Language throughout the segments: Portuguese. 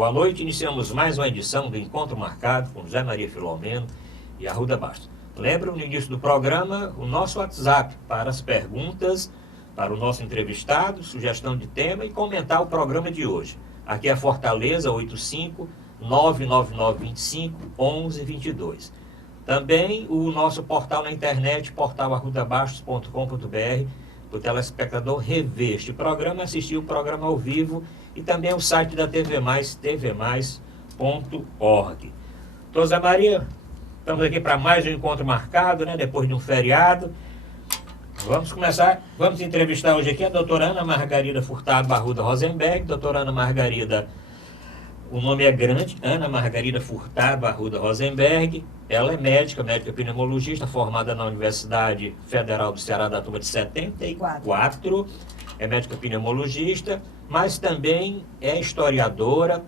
Boa noite, iniciamos mais uma edição do Encontro Marcado com José Maria Filomeno e Arruda Bastos. Lembra no início do programa o nosso WhatsApp para as perguntas para o nosso entrevistado, sugestão de tema e comentar o programa de hoje. Aqui é Fortaleza 85-99925-1122. Também o nosso portal na internet, portalarrudabastos.com.br, o telespectador rever este programa, assistir o programa ao vivo e também o site da TV Mais, tvmais.org. Então, Zé Maria, estamos aqui para mais um encontro marcado, né, depois de um feriado. Vamos começar, vamos entrevistar hoje aqui a doutora Ana Margarida Furtado Arruda Rosenberg. Doutora Ana Margarida, o nome é grande, Ana Margarida Furtado Arruda Rosenberg. Ela é médica pneumologista, formada na Universidade Federal do Ceará da turma de 74. É médica pneumologista, mas também é historiadora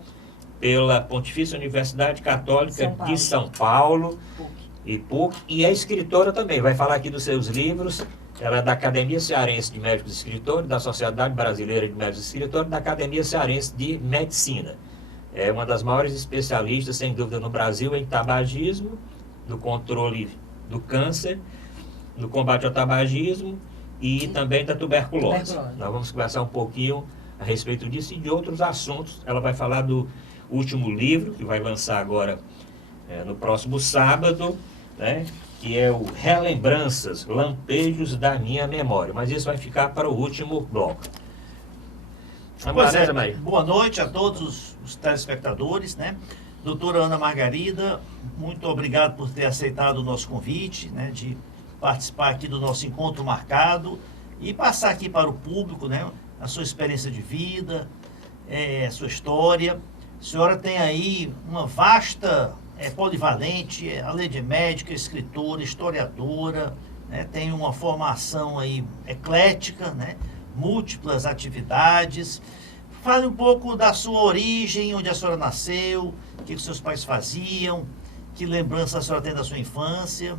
pela Pontifícia Universidade Católica de São Paulo e PUC, e é escritora também. Vai falar aqui dos seus livros. Ela é da Academia Cearense de Médicos Escritores, da Sociedade Brasileira de Médicos Escritores, da Academia Cearense de Medicina. É uma das maiores especialistas, sem dúvida, no Brasil em tabagismo, no controle do câncer, no combate ao tabagismo e também da tuberculose. Nós vamos conversar um pouquinho a respeito disso e de outros assuntos. Ela vai falar do último livro, que vai lançar agora no próximo sábado, né, que é o Relembranças, Lampejos da Minha Memória. Mas isso vai ficar para o último bloco. Pois é, boa noite a todos os telespectadores, né? Doutora Ana Margarida, muito obrigado por ter aceitado o nosso convite, né, de participar aqui do nosso encontro marcado e passar aqui para o público, né, a sua experiência de vida, a sua história. A senhora tem aí uma vasta, polivalente, além de médica, escritora, historiadora, né, tem uma formação aí eclética, né, múltiplas atividades. Fale um pouco da sua origem, onde a senhora nasceu, o que os seus pais faziam, que lembrança a senhora tem da sua infância.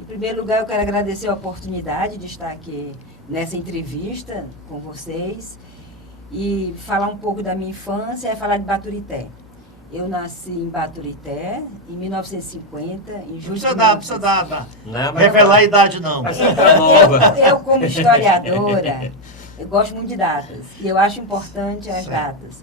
Em primeiro lugar, eu quero agradecer a oportunidade de estar aqui nessa entrevista com vocês e falar um pouco da minha infância e falar de Baturité. Eu nasci em Baturité em 1950, em julho de 1950. Precisa dar. Não revelar a idade, não. Eu, como historiadora, eu gosto muito de datas. E eu acho importante as datas.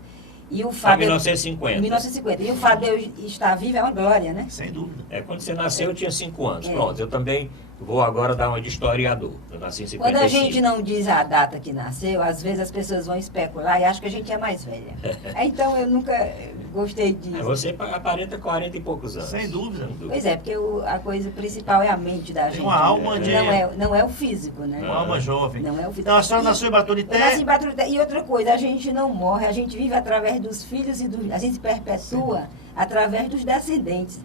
E o fato 1950. 1950. E o fato de eu estar viva é uma glória, né? Sem dúvida. Quando você nasceu, eu tinha 5 anos. Pronto, eu também vou agora dar uma de historiador. Eu nasci em 55. Quando a gente não diz a data que nasceu, às vezes as pessoas vão especular e acham que a gente é mais velha. Então eu nunca gostei disso. Você aparenta 40 e poucos anos. Sem dúvida. Pois é, porque a coisa principal é a mente da gente. Tem uma alma de... Não é o físico, né? Uma alma jovem. Não é o físico. Então a senhora nasceu em Baturité? Eu nasci em Baturité. E outra coisa, a gente não morre, a gente vive através dos filhos e a gente se perpetua através dos descendentes.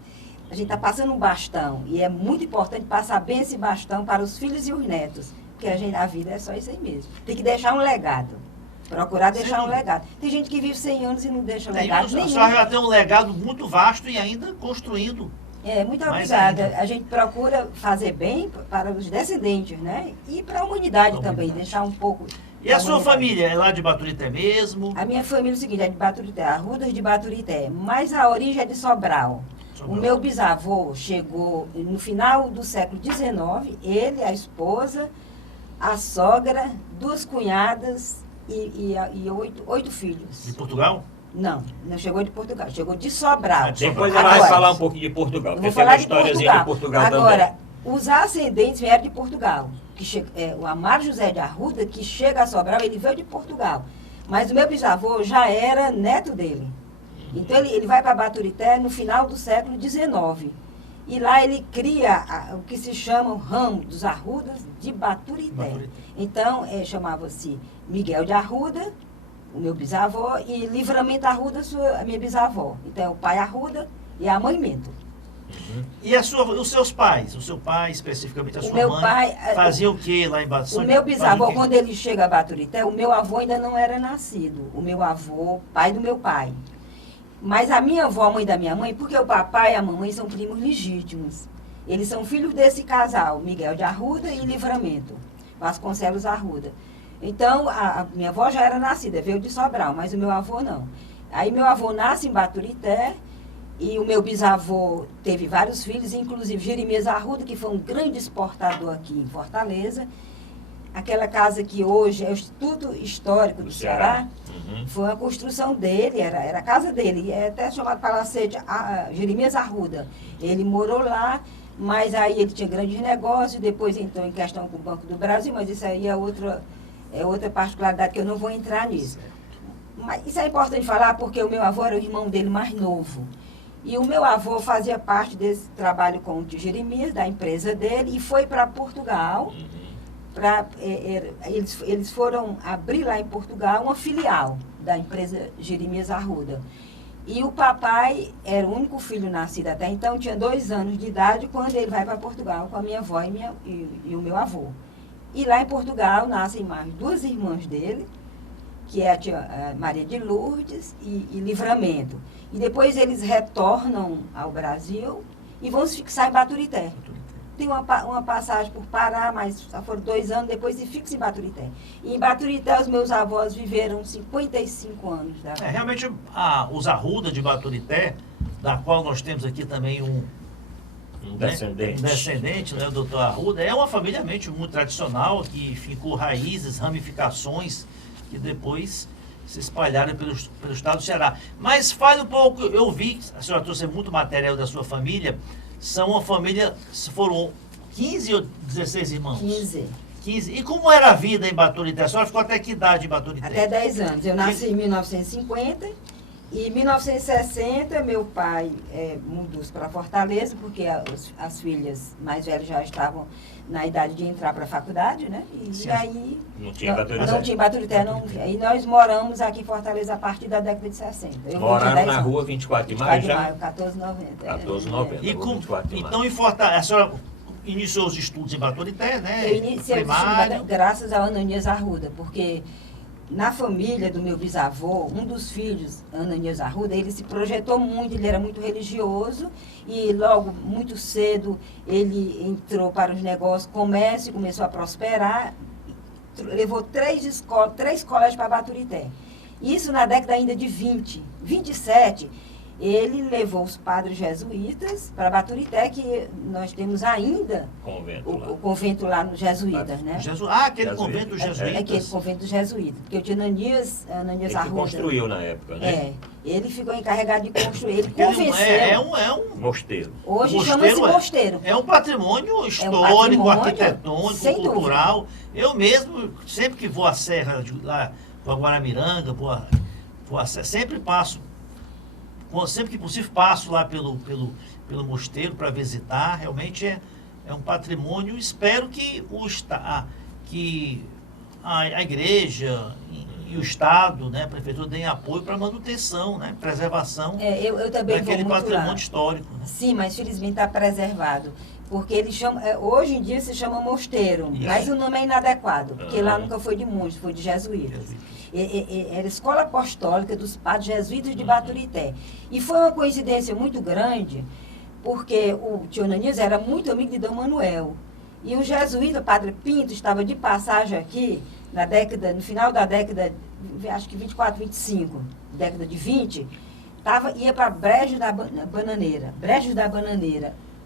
A gente está passando um bastão e é muito importante passar bem esse bastão para os filhos e os netos, porque a vida é só isso aí mesmo. Tem que deixar um legado, procurar deixar um legado. Tem gente que vive 100 anos e não deixa legado nenhum. A senhora já tem um legado muito vasto e ainda construindo. Muito obrigada. A gente procura fazer bem para os descendentes, né? E para a humanidade também, deixar um pouco... E a sua família é lá de Baturité mesmo? A minha família é o seguinte, é de Baturité, Arrudas de Baturité, mas a origem é de Sobral. O meu bisavô chegou no final do século XIX, ele, a esposa, a sogra, 2 cunhadas e 8 filhos. De Portugal? Não chegou de Portugal, chegou de Sobral. Depois ela vai falar um pouquinho de Portugal, porque tem uma historiazinha de Portugal também. Agora, os ascendentes vieram de Portugal. O Amaro José de Arruda, que chega a Sobral, ele veio de Portugal. Mas o meu bisavô já era neto dele. Então ele vai para Baturité no final do século XIX. E lá ele cria o que se chama o ramo dos Arrudas de Baturité. Então chamava-se Miguel de Arruda, o meu bisavô, e Livramento Arruda, a minha bisavó. Então é o pai Arruda e a mãe Mento. E os seus pais? O seu pai, especificamente a sua mãe, fazia o que lá em Baturité? O meu bisavô, quando ele chega a Baturité, o meu avô ainda não era nascido. O meu avô, pai do meu pai. Mas a minha avó, a mãe da minha mãe, porque o papai e a mamãe são primos legítimos. Eles são filhos desse casal, Miguel de Arruda e Livramento, Vasconcelos Arruda. Então, a minha avó já era nascida, veio de Sobral, mas o meu avô não. Aí meu avô nasce em Baturité, e o meu bisavô teve vários filhos, inclusive Jeremias Arruda, que foi um grande exportador aqui em Fortaleza. Aquela casa que hoje é o Instituto Histórico do Ceará, foi uma construção dele, era a casa dele, é até chamado Palacete Jeremias Arruda. Ele morou lá, mas aí ele tinha grandes negócios, depois entrou em questão com o Banco do Brasil, mas isso aí é outra particularidade que eu não vou entrar nisso. Mas isso é importante falar porque o meu avô era o irmão dele mais novo. E o meu avô fazia parte desse trabalho com o tio Jeremias, da empresa dele, e foi para Portugal. Eles foram abrir lá em Portugal uma filial da empresa Jeremias Arruda. E o papai era o único filho nascido até então, tinha 2 anos de idade, quando ele vai para Portugal com a minha avó e o meu avô. E lá em Portugal nascem mais 2 irmãs dele, que é a tia Maria de Lourdes e Livramento. E depois eles retornam ao Brasil e vão se fixar em Baturité. Tem uma passagem por Pará, mas só foram 2 anos depois se fixa em Baturité. E em Baturité os meus avós viveram 55 anos. Realmente, os Arruda de Baturité, da qual nós temos aqui também um descendente, né, o doutor Arruda, é uma família realmente muito tradicional, que ficou raízes, ramificações, que depois se espalharam pelo estado do Ceará. Mas fale um pouco, eu vi, a senhora trouxe muito material da sua família, são uma família, foram 15 ou 16 irmãos? 15. E como era a vida em Baturité? A senhora ficou até que idade em Baturité? Até 10 anos. Eu nasci em 1950 e em 1960 meu pai mudou-se para Fortaleza, porque as filhas mais velhas já estavam na idade de entrar para a faculdade, né? E aí não tinha Baturité. Não tinha Baturité, não. E nós moramos aqui em Fortaleza a partir da década de 60. Moraram na rua 24 de maio já? 1490. 1490. Então, em Fortaleza, a senhora iniciou os estudos em Baturité, né? Eu iniciei os estudos graças ao Ananias Arruda, porque na família do meu bisavô, um dos filhos, Ananias Arruda, ele se projetou muito, ele era muito religioso e logo, muito cedo, ele entrou para os negócios, comércio, começou a prosperar, levou 3 colégios para Baturité. Isso na década ainda de 27, ele levou os padres jesuítas para Baturité, que nós temos ainda o convento lá nos jesuítas, né? Aquele convento dos jesuítas. Aquele convento dos jesuítas, porque o tio Ananias Arruda... construiu na época, né? Ele ficou encarregado de construir, ele convenceu... É um mosteiro. Hoje chama-se mosteiro. É um patrimônio histórico, arquitetônico, cultural. Eu mesmo, sempre que vou à Serra, lá para Guaramiranga, sempre passo... Sempre que possível, passo lá pelo mosteiro para visitar. Realmente é um patrimônio. Espero que a igreja e o Estado, né, a prefeitura, deem apoio para manutenção, né, preservação eu também daquele patrimônio histórico. Né? Sim, mas felizmente está preservado. Porque ele chama, hoje em dia se chama mosteiro, mas o nome é inadequado, porque lá nunca foi de monge, foi de jesuítas. Era a escola apostólica dos padres jesuítas de Baturité. E foi uma coincidência muito grande, porque o tio Ananias era muito amigo de Dom Manuel. E o jesuíta, Padre Pinto, estava de passagem aqui, no final da década, acho que 24, 25, década de 20, ia para Brejos da Bananeira,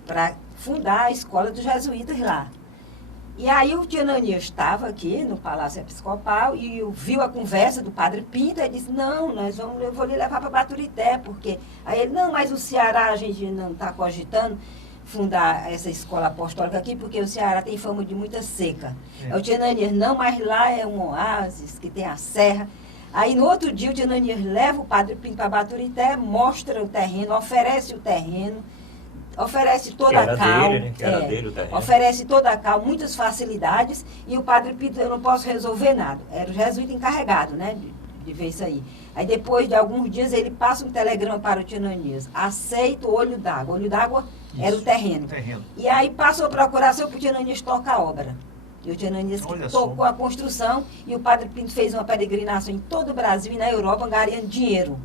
para fundar a escola dos jesuítas lá. E aí o tio Ananias estava aqui no Palácio Episcopal e viu a conversa do Padre Pinto e disse, não, eu vou lhe levar para Baturité, porque... Aí ele, não, mas o Ceará a gente não está cogitando fundar essa escola apostólica aqui, porque o Ceará tem fama de muita seca. Aí o tio Ananias, não, mas lá é um oásis, que tem a serra. Aí no outro dia o tio Ananias leva o Padre Pinto para Baturité, mostra o terreno, oferece o terreno, oferece toda a cal, oferece toda a cal, muitas facilidades, e o Padre Pinto, eu não posso resolver nada. Era o jesuíta encarregado, né, de ver isso aí. Aí depois de alguns dias ele passa um telegrama para o tio Ananias, aceita o Olho d'Água. O Olho d'Água era o terreno. E aí passou a procuração para o tio Ananias tocar a obra. E o tio Ananias tocou a construção, e o Padre Pinto fez uma peregrinação em todo o Brasil e na Europa, angariando dinheiro.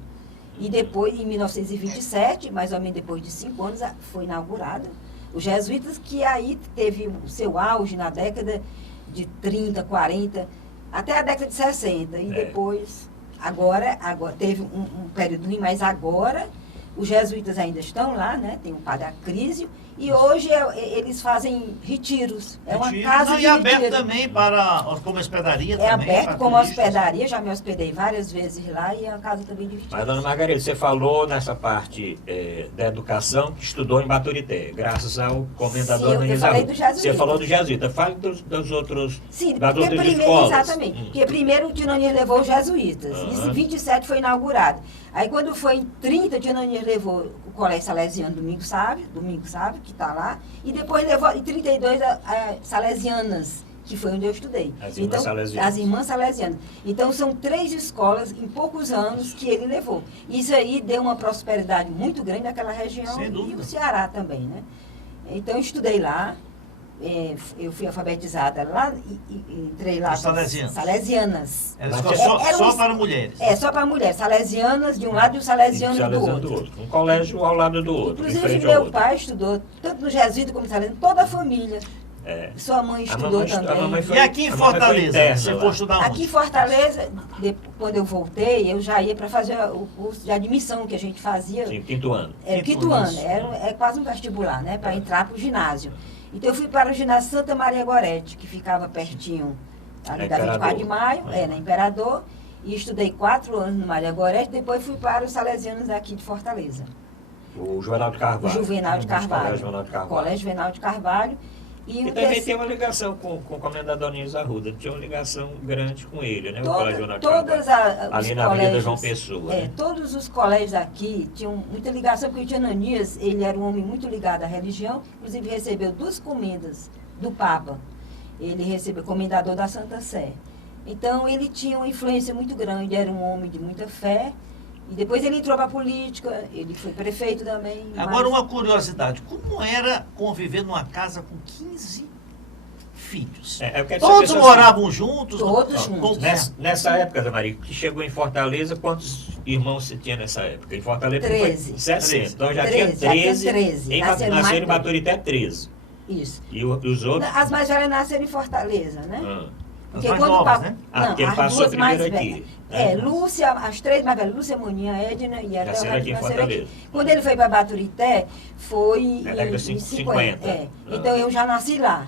E depois, em 1927, mais ou menos depois de 5 anos, foi inaugurado. Os jesuítas, que aí teve o seu auge na década de 30, 40, até a década de 60. E depois Agora teve um período ruim, mas agora os jesuítas ainda estão lá, né? Tem o padre Acrísio, e hoje eles fazem retiros. É uma casa de e aberto retiro. também para como hospedaria É também. aberto como hospedaria, já me hospedei várias vezes lá, e é uma casa também de retiros. Mas, dona Margarida, você falou nessa parte da educação que estudou em Baturité, graças ao comendador Sim, eu falei do jesuíta. Você falou do jesuíta. Fale dos outros, Sim, das porque outras escolas. exatamente. Porque primeiro o tio Nanias levou os jesuítas. Em 27 foi inaugurado. Aí quando foi em 30, o tio Nanias levou o Colégio Salesiano Domingo Sávio, que está lá. E depois levou em 32 a Salesianas, que foi onde eu estudei. As Irmãs Salesianas. As Irmãs Salesianas. Então são 3 escolas em poucos anos que ele levou. Isso aí deu uma prosperidade muito grande naquela região. Sem dúvida. E o Ceará também, né? Então eu estudei lá. Eu fui alfabetizada lá e entrei lá. Salesianas. Era só para mulheres. Só para mulheres. Salesianas de um lado e o Salesiano do outro. Um colégio ao lado do outro. Inclusive, meu pai estudou, tanto no jesuíta como no Salesiano, toda a família. Sua mãe estudou também. E aqui em Fortaleza, você foi estudar onde? Aqui em Fortaleza, quando eu voltei, eu já ia para fazer o curso de admissão que a gente fazia. Sim, quinto ano. Quinto ano. É quase um vestibular, né? Para entrar para o ginásio. Então eu fui para o ginásio Santa Maria Gorete, que ficava pertinho ali da 24 de maio, na Imperador, e estudei 4 anos no Maria Gorete, depois fui para os Salesianos aqui de Fortaleza. O Juvenal de Carvalho. Juvenal de Carvalho. Colégio Juvenal de Carvalho. E também tem uma ligação com o comendador Nunes Arruda, tinha uma ligação grande com ele, né? Ali na Avenida João Pessoa. Né? Todos os colégios aqui tinham muita ligação, porque o tio Ananias, ele era um homem muito ligado à religião, inclusive recebeu 2 comendas do Papa. Ele recebeu comendador da Santa Sé. Então ele tinha uma influência muito grande, era um homem de muita fé. E depois ele entrou para a política, ele foi prefeito também. Agora, uma curiosidade, como era conviver numa casa com 15 filhos? Todos moravam juntos? Todos juntos. Nessa época, Zé Maria, que chegou em Fortaleza, quantos irmãos você tinha nessa época? Em Fortaleza 13. Foi 60, então já tinha 13. Nasceram em Baturité 13. Isso. E os outros? As mais velhas nasceram em Fortaleza, né? Porque as mais novas, né? Porque ele passou primeiro aqui. Lúcia, as 3 mais velhas, Lúcia, Moninha, Edna e até o aqui em Fortaleza. Quando ele foi para Baturité, foi em 50. Então eu já nasci lá.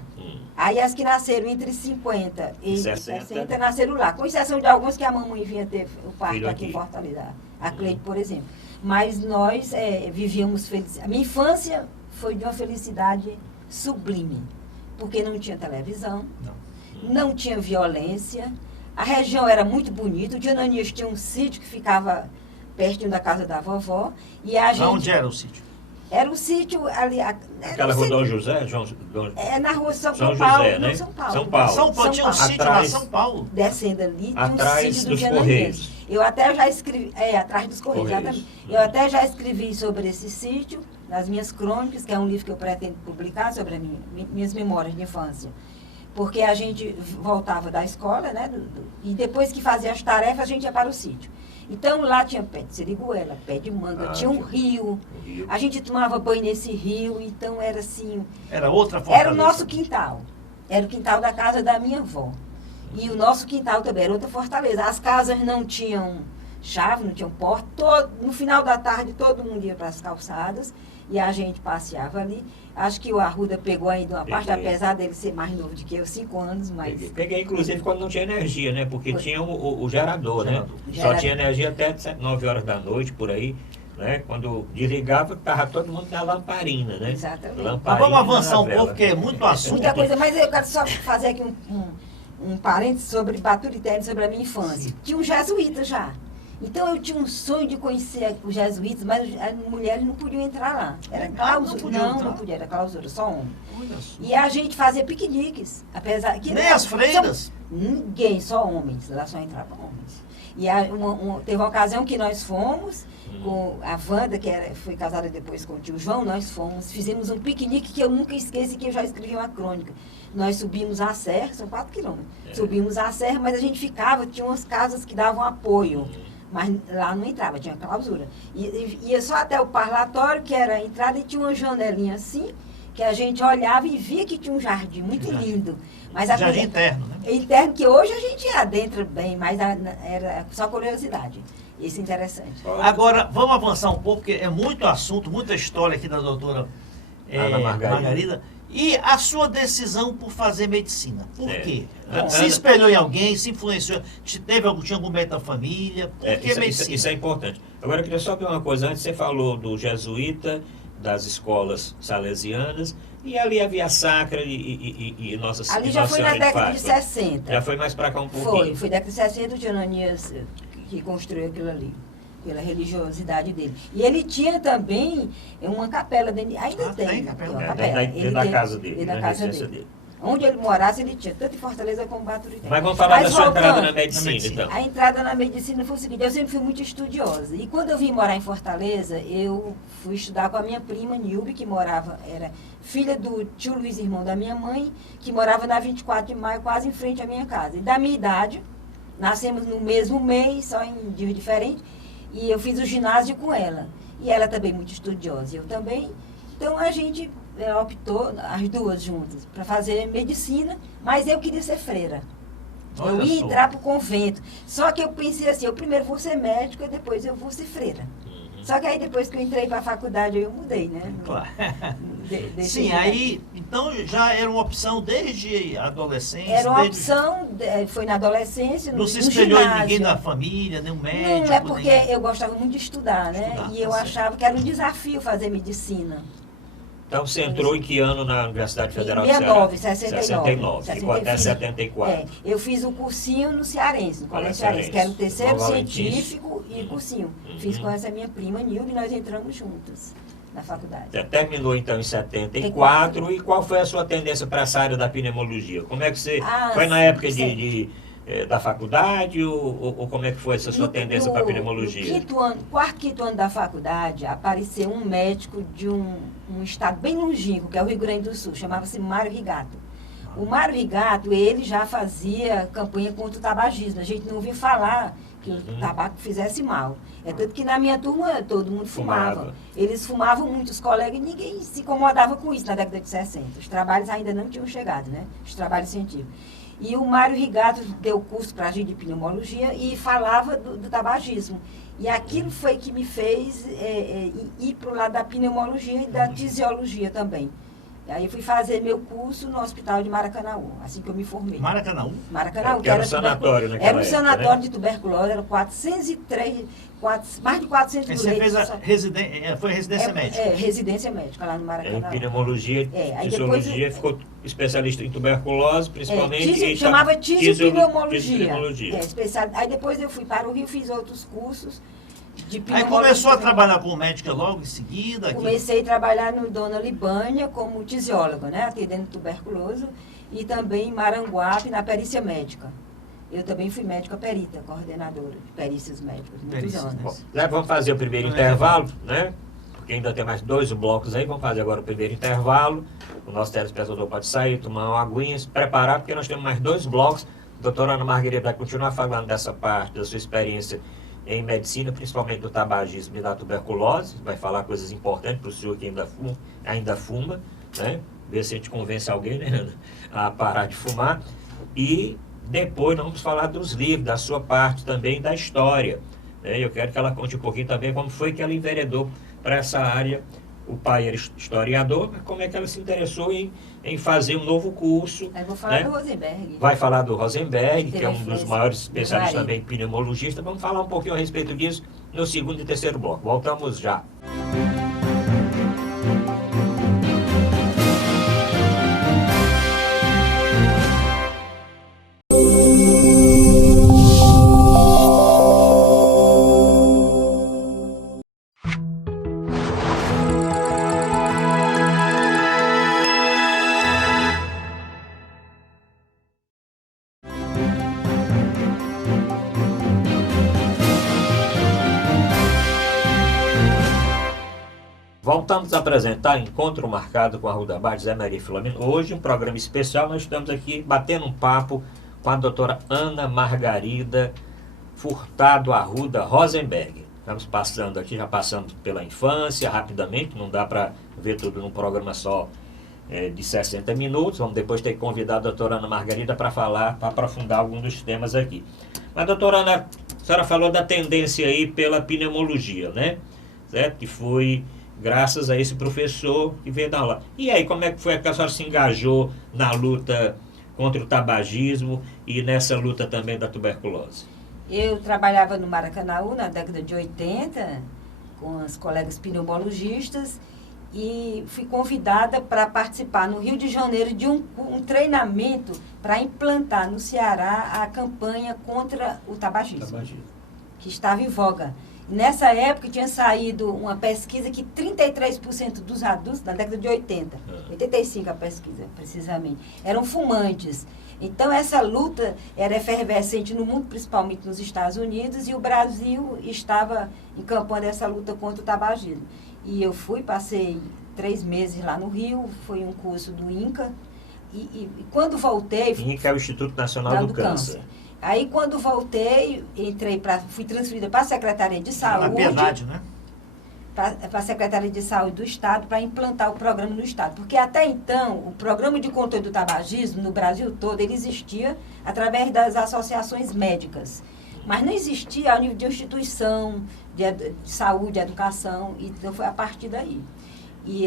Aí as que nasceram entre 50 e 60 nasceram lá, com exceção de alguns que a mamãe vinha ter o parto aqui em Fortaleza, a Cleide, por exemplo. Mas nós vivíamos felizes. A minha infância foi de uma felicidade sublime, porque não tinha televisão, não tinha violência, a região era muito bonita, o tio Ananias tinha um sítio que ficava pertinho da casa da vovó, e a gente... Onde era o sítio? Era um sítio ali... Aquela rua Dom José? Na rua São Paulo, José, né? São Paulo. São Paulo, tinha um sítio lá, São Paulo. Descendo ali, tinha atrás um sítio do dos Correios. Eu até já escrevi... atrás dos Correios, exatamente. Eu até já escrevi sobre esse sítio, nas minhas crônicas, que é um livro que eu pretendo publicar sobre minhas memórias de infância. Porque a gente voltava da escola, né? E depois que fazia as tarefas, a gente ia para o sítio. Então lá tinha pé de seriguela, pé de manga, tinha um rio. A gente tomava banho nesse rio, então era assim... Era outra fortaleza. Era o nosso quintal. Era o quintal da casa da minha avó. E o nosso quintal também era outra fortaleza. As casas não tinham chave, não tinham porta. No final da tarde, todo mundo ia para as calçadas e a gente passeava ali. Acho que o Arruda pegou ainda uma parte, apesar dele ser mais novo do que eu, 5 anos, mas... Peguei, inclusive, quando não tinha energia, né? Porque tinha o gerador, né? Só tinha energia até 9 horas da noite, por aí, né? Quando desligava, estava todo mundo na lamparina, né? Exatamente. Mas vamos avançar um pouco, porque é muito assunto. Muita coisa, mas eu quero só fazer aqui um parênteses sobre Baturité, sobre a minha infância. Tinha um jesuíta já. Então eu tinha um sonho de conhecer os jesuítas, mas as mulheres não podiam entrar lá. Era clausura. Não podia, era clausura, só homem. E a gente fazia piqueniques, apesar que... Nem as freiras? Ninguém, só homens, lá só entravam homens. E teve uma ocasião que nós fomos, com a Wanda, que foi casada depois com o tio João, nós fizemos um piquenique que eu nunca esqueci, que eu já escrevi uma crônica. Nós subimos a serra, são 4 quilômetros, subimos a serra, mas a gente tinha umas casas que davam apoio. Mas lá não entrava, tinha clausura. Ia só até o parlatório, que era a entrada, e tinha uma janelinha assim, que a gente olhava e via que tinha um jardim muito lindo. Mas jardim interno, né? Interno, que hoje a gente adentra bem, mas era só curiosidade. Isso é interessante. Agora, vamos avançar um pouco, porque é muito assunto, muita história aqui da doutora Ana Margarida. E a sua decisão por fazer medicina? Por quê? Ana, se espelhou em alguém, se influenciou, tinha algum médico da família? Por que medicina? Isso é importante. Agora, eu queria só ver uma coisa. Antes você falou do jesuíta, das escolas salesianas, e ali havia a Sacra e Nossa Senhora. Ali já foi na década de 60. Já foi mais para cá um pouquinho. Foi década de 60, o Tio Ananias que construiu aquilo ali, pela religiosidade dele. E ele tinha também uma capela dentro, ainda tem capela. uma capela. Dentro da casa dele, na na casa residência dele. dele. Onde ele morasse, ele tinha, tanto em Fortaleza como em Baturité. Mas vamos falar da sua voltando, entrada na medicina, então. A entrada na medicina foi o seguinte, eu sempre fui muito estudiosa. E quando eu vim morar em Fortaleza, eu fui estudar com a minha prima, Nilbe, que era filha do tio Luiz, irmão da minha mãe, que morava na 24 de maio, quase em frente à minha casa. E da minha idade, nascemos no mesmo mês, só em dias diferentes, e eu fiz o ginásio com ela. E ela também muito estudiosa, eu também. Então a gente optou, as duas juntas, para fazer medicina, mas eu queria ser freira. Eu ia entrar para o convento. Só que eu pensei assim, eu primeiro vou ser médica e depois eu vou ser freira. Só que aí depois que eu entrei para a faculdade, eu mudei, né? Claro. Sim, aí, então já era uma opção desde a adolescência? Era uma opção, foi na adolescência, não se espelhou em ninguém da família, nenhum médico? Não, é porque eu gostava muito de estudar, né? E eu achava que era um desafio fazer medicina. Então você entrou em que ano na Universidade Federal de Ceará? 69. Ficou até 74. Eu fiz o cursinho no Cearense, no Colégio Cearense, que era o terceiro científico e cursinho. Fiz com essa minha prima, Nilde, e nós entramos juntas na faculdade. Você terminou então em 74. E qual foi a sua tendência para essa área da pneumologia? Como é que você... foi na época da faculdade ou como é que foi essa sua tendência para a pneumologia? No quarto, quinto ano da faculdade, apareceu um médico de um estado bem longínquo, que é o Rio Grande do Sul, chamava-se Mário Rigato. O Mário Rigato, ele já fazia campanha contra o tabagismo. A gente não ouvia falar que o tabaco fizesse mal. É tanto que na minha turma todo mundo fumava. Eles fumavam muito, os colegas, e ninguém se incomodava com isso na década de 60. Os trabalhos ainda não tinham chegado, né? Os trabalhos científicos. E o Mário Rigato deu curso para a gente de pneumologia e falava do tabagismo. E aquilo foi que me fez ir para o lado da pneumologia e da tisiologia também. E aí fui fazer meu curso no Hospital de Maracanaú, assim que eu me formei. Maracanaú? Maracanaú, que era um sanatório naquela época, era um sanatório de tuberculose, eram 403, mais de 400 leitos. Você fez foi residência médica? Residência médica lá no Maracanaú. Em pneumologia e fisiologia, ficou especialista em tuberculose, principalmente. Chamava tisiopneumologia. Aí depois eu fui para o Rio, fiz outros cursos. Aí começou a trabalhar como médica logo em seguida? Comecei a trabalhar no Dona Libânia como tisióloga, né, atendendo tuberculose, e também em Maranguape, na perícia médica. Eu também fui médica perita, coordenadora de perícias médicas, muitos anos. Bom, vamos fazer o primeiro intervalo, né? Porque ainda tem mais 2 blocos aí. Vamos fazer agora o primeiro intervalo. O nosso telespectador pode sair, tomar uma aguinha, se preparar, porque nós temos mais 2 blocos. A doutora Ana Margarida vai continuar falando dessa parte, da sua experiência em medicina, principalmente do tabagismo e da tuberculose. Vai falar coisas importantes para o senhor que ainda fuma, né? Ver se a gente convence alguém, né, Ana, a parar de fumar. E depois nós vamos falar dos livros, da sua parte também, da história. Né? Eu quero que ela conte um pouquinho também como foi que ela enveredou para essa área. O pai era historiador, mas como é que ela se interessou em fazer um novo curso. Eu vou falar do Rosenberg. Vai falar do Rosenberg, que é um dos maiores especialistas também pneumologista. Vamos falar um pouquinho a respeito disso no segundo e terceiro bloco. Voltamos já. Voltamos a apresentar Encontro Marcado com a Arruda Abaixo, Zé Maria Filomeno. Hoje, um programa especial, nós estamos aqui batendo um papo com a doutora Ana Margarida Furtado Arruda Rosenberg. Estamos passando aqui, já passamos pela infância, rapidamente, não dá para ver tudo num programa só de 60 minutos. Vamos depois ter que convidar a doutora Ana Margarida para falar, para aprofundar algum dos temas aqui. Mas, doutora Ana, a senhora falou da tendência aí pela pneumologia, né? Certo? Que foi graças a esse professor que veio dar aula. E aí, como é que foi que a senhora se engajou na luta contra o tabagismo e nessa luta também da tuberculose? Eu trabalhava no Maracanaú na década de 80, com as colegas pneumologistas, e fui convidada para participar no Rio de Janeiro de um treinamento para implantar no Ceará a campanha contra o tabagismo, que estava em voga. Nessa época tinha saído uma pesquisa que 33% dos adultos, na década de 80, 85 a pesquisa precisamente, eram fumantes. Então essa luta era efervescente no mundo, principalmente nos Estados Unidos, e o Brasil estava encampando essa luta contra o tabagismo. E eu passei 3 meses lá no Rio, foi um curso do INCA, e quando voltei... INCA é o Instituto Nacional do Câncer. Aí, quando voltei, fui transferida para a Secretaria de Saúde. Na Piedade, né? Para a Secretaria de Saúde do Estado, para implantar o programa no Estado. Porque até então, o programa de controle do tabagismo no Brasil todo, ele existia através das associações médicas. Mas não existia ao nível de instituição, de saúde, de educação, e então foi a partir daí.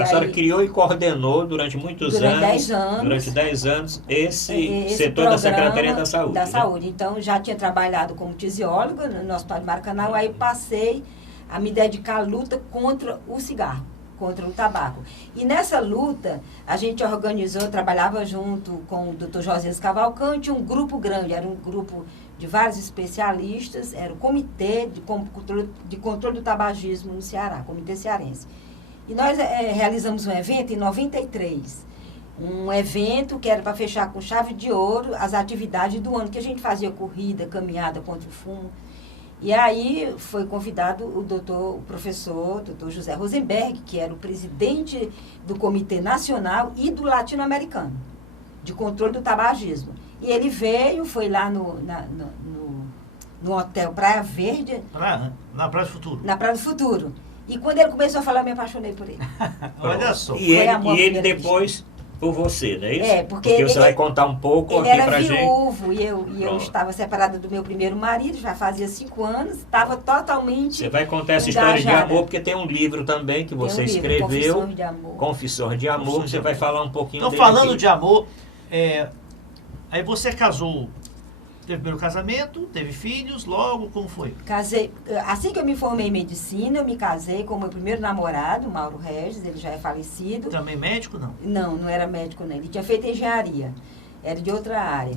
A senhora criou e coordenou durante muitos anos, 10 anos, durante 10 anos, esse setor da Secretaria da Saúde. Da Saúde. Então, já tinha trabalhado como tisióloga no Hospital de Maracanaú, aí passei a me dedicar à luta contra o cigarro, contra o tabaco. E nessa luta, a gente organizou, trabalhava junto com o Dr. Josias Cavalcante, um grupo grande, era um grupo de vários especialistas, era o Comitê de Controle do Tabagismo no Ceará, Comitê Cearense. E nós realizamos um evento em 93, um evento que era para fechar com chave de ouro as atividades do ano, que a gente fazia corrida, caminhada contra o fumo. E aí foi convidado o professor José Rosenberg, que era o presidente do Comitê Nacional e do Latino-Americano, de controle do tabagismo. E ele veio, foi lá no hotel Praia Verde. Na Praia do Futuro. Na Praia do Futuro. E quando ele começou a falar, eu me apaixonei por ele. Olha só. E ele depois por você, não é isso? Porque você vai contar um pouco aqui pra gente. Ele era viúvo e eu estava separada do meu primeiro marido, já fazia 5 anos, estava totalmente Você vai contar essa história de amor, porque tem um livro também que você escreveu, Confissões de Amor. Confissões de Amor, você vai falar um pouquinho dele. Então, falando de amor, aí você casou. Teve primeiro casamento, teve filhos, logo, como foi? Casei, assim que eu me formei em medicina, eu me casei com o meu primeiro namorado, Mauro Regis, ele já é falecido. Também médico, não? Não era médico, não. Ele tinha feito engenharia, era de outra área.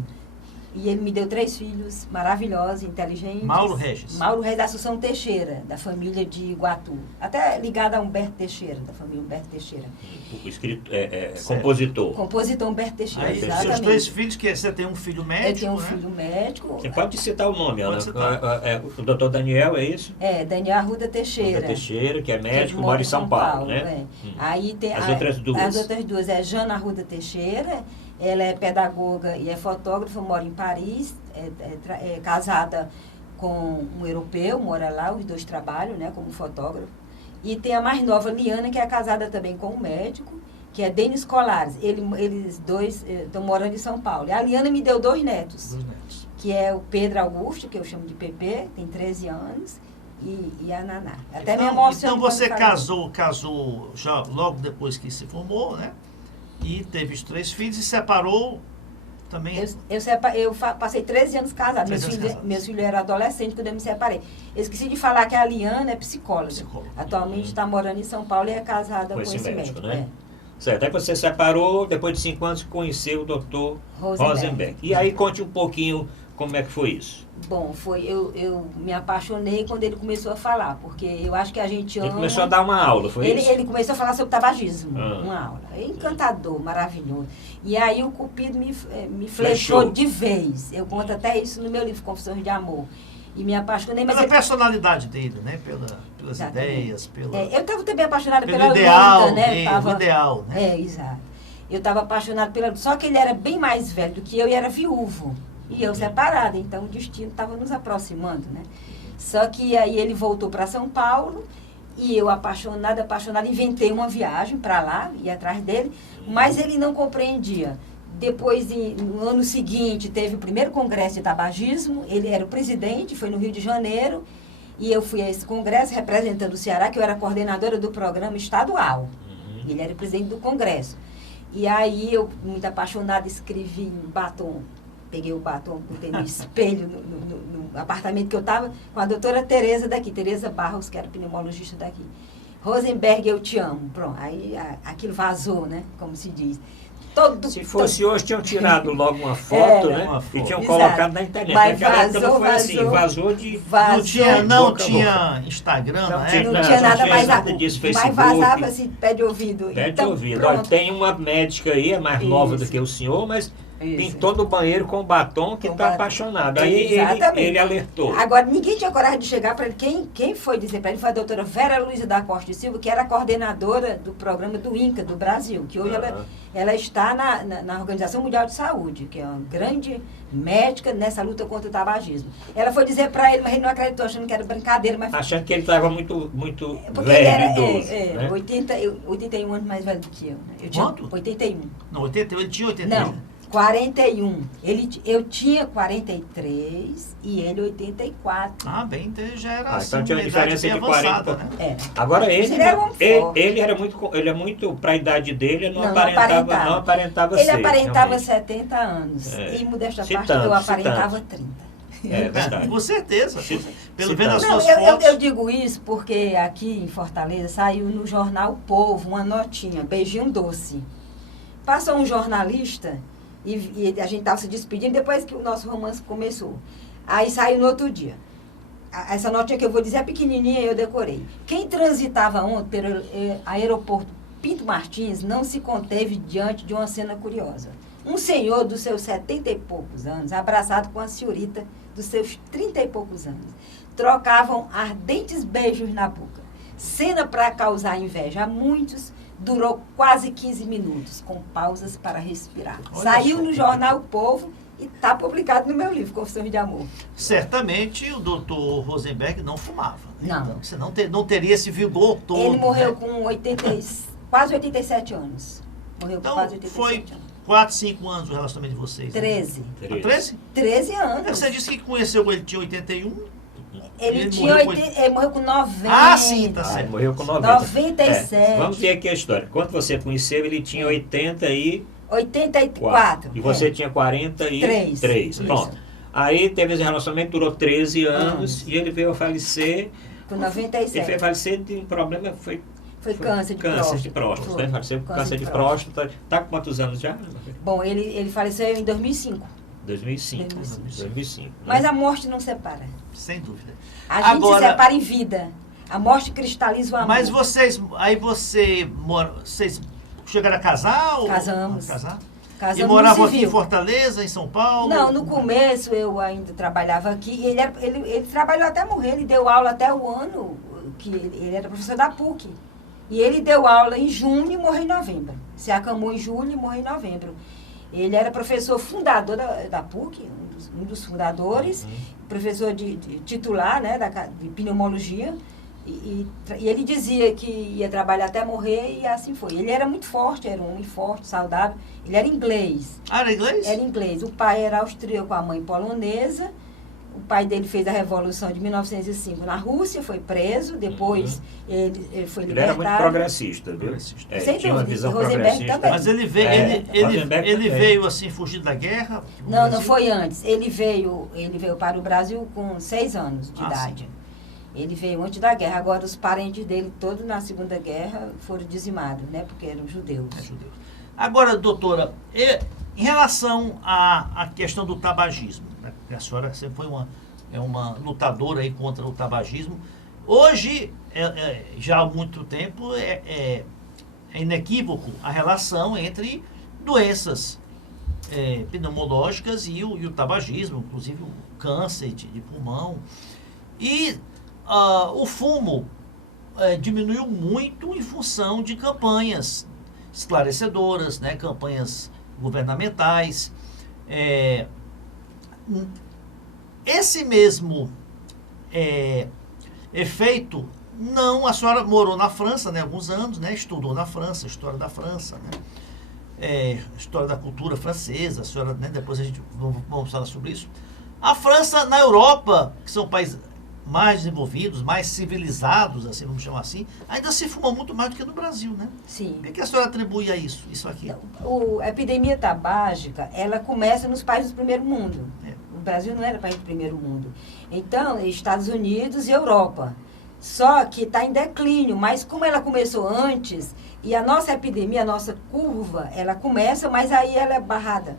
E ele me deu 3 filhos maravilhosos, inteligentes. Mauro Regis. Mauro Regis da Assunção Teixeira, da família de Iguatu. Até ligado a Humberto Teixeira, da família Humberto Teixeira. Compositor. Compositor Humberto Teixeira, aí, exatamente. Seus 2 filhos, que você tem um filho médico, eu tenho um filho médico. Você pode citar o nome, Ana. O doutor Daniel, é isso? Daniel Arruda Teixeira. Arruda Teixeira, que é médico, mora em São Paulo, né? Aí tem as outras duas. As outras duas é Jana Arruda Teixeira. Ela é pedagoga e é fotógrafa, mora em Paris, é casada com um europeu, mora lá, os 2 trabalham, né, como fotógrafo. E tem a mais nova, Liana, que é casada também com um médico, que é Denis Colares. Eles 2 estão morando em São Paulo. E a Liana me deu 2 netos, 2 netos, que é o Pedro Augusto, que eu chamo de Pepe, tem 13 anos, e a Naná. Até me emociono. Então você casou já logo depois que se formou, né? E teve os 3 filhos e separou também. Eu passei 13 anos casada. Meus filhos eram adolescentes quando eu me separei. Eu esqueci de falar que a Liana é psicóloga. Atualmente está morando em São Paulo e é casada com esse médico. Né? Certo. Aí você separou, depois de 5 anos conheceu o doutor Rosenberg. E aí conte um pouquinho como é que foi isso. Bom, eu me apaixonei quando ele começou a falar, porque eu acho que a gente ama... Ele começou a dar uma aula, foi isso? Ele começou a falar sobre tabagismo, uma aula. Encantador, maravilhoso. E aí o Cupido me flechou de vez. Eu conto até isso no meu livro, Confissões de Amor. E me apaixonei. Pela personalidade dele, né? Pelas ideias, eu estava também apaixonada pela ideal luta, né? O ideal, né? Exato. Eu estava apaixonada pela luta. Só que ele era bem mais velho do que eu e era viúvo. E eu separada, então o destino estava nos aproximando, né? Só que aí ele voltou para São Paulo E eu, apaixonada, inventei uma viagem para lá, ia atrás dele, mas ele não compreendia. Depois, no ano seguinte, teve o primeiro congresso de tabagismo, ele era o presidente, foi no Rio de Janeiro, e eu fui a esse congresso representando o Ceará, que eu era coordenadora do programa estadual. Ele era o presidente do congresso. E aí eu, muito apaixonada, escrevi em batom. Peguei o batom, botei no espelho, no apartamento que eu estava, com a doutora Tereza daqui, Tereza Barros, que era pneumologista daqui. Rosenberg, eu te amo. Pronto, aí aquilo vazou, né? Como se diz. Se fosse hoje, tinham tirado logo uma foto, né? Uma foto. E tinham colocado na internet. Mas Naquela época não foi vazou, assim, vazou de... Não boca a tinha Instagram, Não né? tinha, Não tinha nada mais. nada disso, Mas Facebook. vazava assim, pé de ouvido. Pé de Então, ouvido. pronto. Olha, tem uma médica aí, é mais nova do que o senhor, mas pintou no banheiro com batom que está apaixonado. Aí ele alertou. Agora, ninguém tinha coragem de chegar para ele. Quem foi dizer para ele foi a doutora Vera Luísa da Costa e Silva, que era a coordenadora do programa do INCA, do Brasil, que hoje ela está na Organização Mundial de Saúde, que é uma grande médica nessa luta contra o tabagismo. Ela foi dizer para ele, mas ele não acreditou, achando que era brincadeira. Mas achando que ele estava muito porque velho, ele era idoso. Né? 81 anos mais velho do que eu. Né? Eu Quanto? 81. Não, 81, ele tinha 81. Não. 41. Eu tinha 43 e ele 84. Ah, bem, então já era então tinha uma diferença de 40. Né? Agora ele era muito para a idade dele, não aparentava ele ser. aparentava realmente. 70 anos. E modéstia à parte, tanto, eu aparentava 30. É verdade. Com certeza. Pelo menos as suas fotos. Eu digo isso porque aqui em Fortaleza saiu no jornal O Povo uma notinha, beijinho doce. Passou um jornalista e a gente estava se despedindo depois que o nosso romance começou. Aí saiu no outro dia. Essa notinha que eu vou dizer é pequenininha e eu decorei. Quem transitava ontem pelo aeroporto Pinto Martins não se conteve diante de uma cena curiosa. Um senhor dos seus 70 e poucos anos, abraçado com a senhorita dos seus 30 e poucos anos, trocavam ardentes beijos na boca. Cena para causar inveja a muitos, durou quase 15 minutos, com pausas para respirar. Saiu no jornal O Povo e está publicado no meu livro, Confissões de Amor. Certamente o doutor Rosenberg não fumava. Não. Então, você não teria esse vigor todo. Ele morreu com quase 87 anos. Morreu com quase 87 foi anos. 4, 5 anos o relacionamento de vocês. 13. Né? 13? 13 anos. Você disse que conheceu ele, tinha 81? Ele morreu com 90. Ah, sim, tá certo. Morreu com 90. 97. Vamos ver aqui a história. Quando você conheceu, ele tinha 84. E você tinha 43. Pronto. Aí teve esse relacionamento, durou 13 anos e ele veio a falecer. Com 97. Ele veio a falecer de um problema, foi câncer de próstata. Né? Faleceu com câncer de próstata. Está com quantos anos já? Bom, ele faleceu em 2005. 2005. Mas né? a morte não separa. Sem dúvida. A gente se separa em vida. A morte cristaliza o amor. Mas vocês chegaram a casar? Casamos. Casar? Casamos. E moravam aqui em Fortaleza, em São Paulo? Não, no começo eu ainda trabalhava aqui. Ele trabalhou até morrer, ele deu aula até o ano, que ele era professor da PUC. E ele deu aula em junho e morreu em novembro. Se acamou em julho e morreu em novembro. Ele era professor fundador da PUC, um dos fundadores, professor de titular, né, de pneumologia. E ele dizia que ia trabalhar até morrer e assim foi. Ele era muito forte, era um homem forte, saudável. Ele era inglês. Ah, era inglês? Era inglês. O pai era austríaco, a mãe polonesa. O pai dele fez a Revolução de 1905 na Rússia, foi preso, depois ele foi libertado. Ele era muito progressista, viu? Sem tinha uma dúvida, visão Rosenberg progressista. também. Mas ele veio assim, fugindo da guerra? Não foi antes. Ele veio para o Brasil com 6 anos de idade. Sim. Ele veio antes da guerra. Agora os parentes dele, todos na Segunda Guerra, foram dizimados, né? Porque eram judeus. Agora, doutora, em relação à questão do tabagismo, né? A senhora sempre foi uma lutadora aí contra o tabagismo. Hoje, já há muito tempo, é inequívoco a relação entre doenças pneumológicas e o tabagismo, inclusive o câncer de pulmão. E o fumo diminuiu muito em função de campanhas esclarecedoras, né, campanhas governamentais. Esse mesmo efeito Não, a senhora morou na França, né, alguns anos, né, estudou na França, história da França, né, história da cultura francesa, a senhora, né, depois a gente vamos falar sobre isso. A França, na Europa, que são países mais desenvolvidos, mais civilizados, assim, vamos chamar assim, ainda se fuma muito mais do que no Brasil, né? Sim. O que a senhora atribui a isso aqui? A epidemia tabágica, ela começa nos países do primeiro mundo. O Brasil não era país do primeiro mundo. Então, Estados Unidos e Europa. Só que está em declínio, mas como ela começou antes, e a nossa epidemia, a nossa curva, ela começa, mas aí ela é barrada.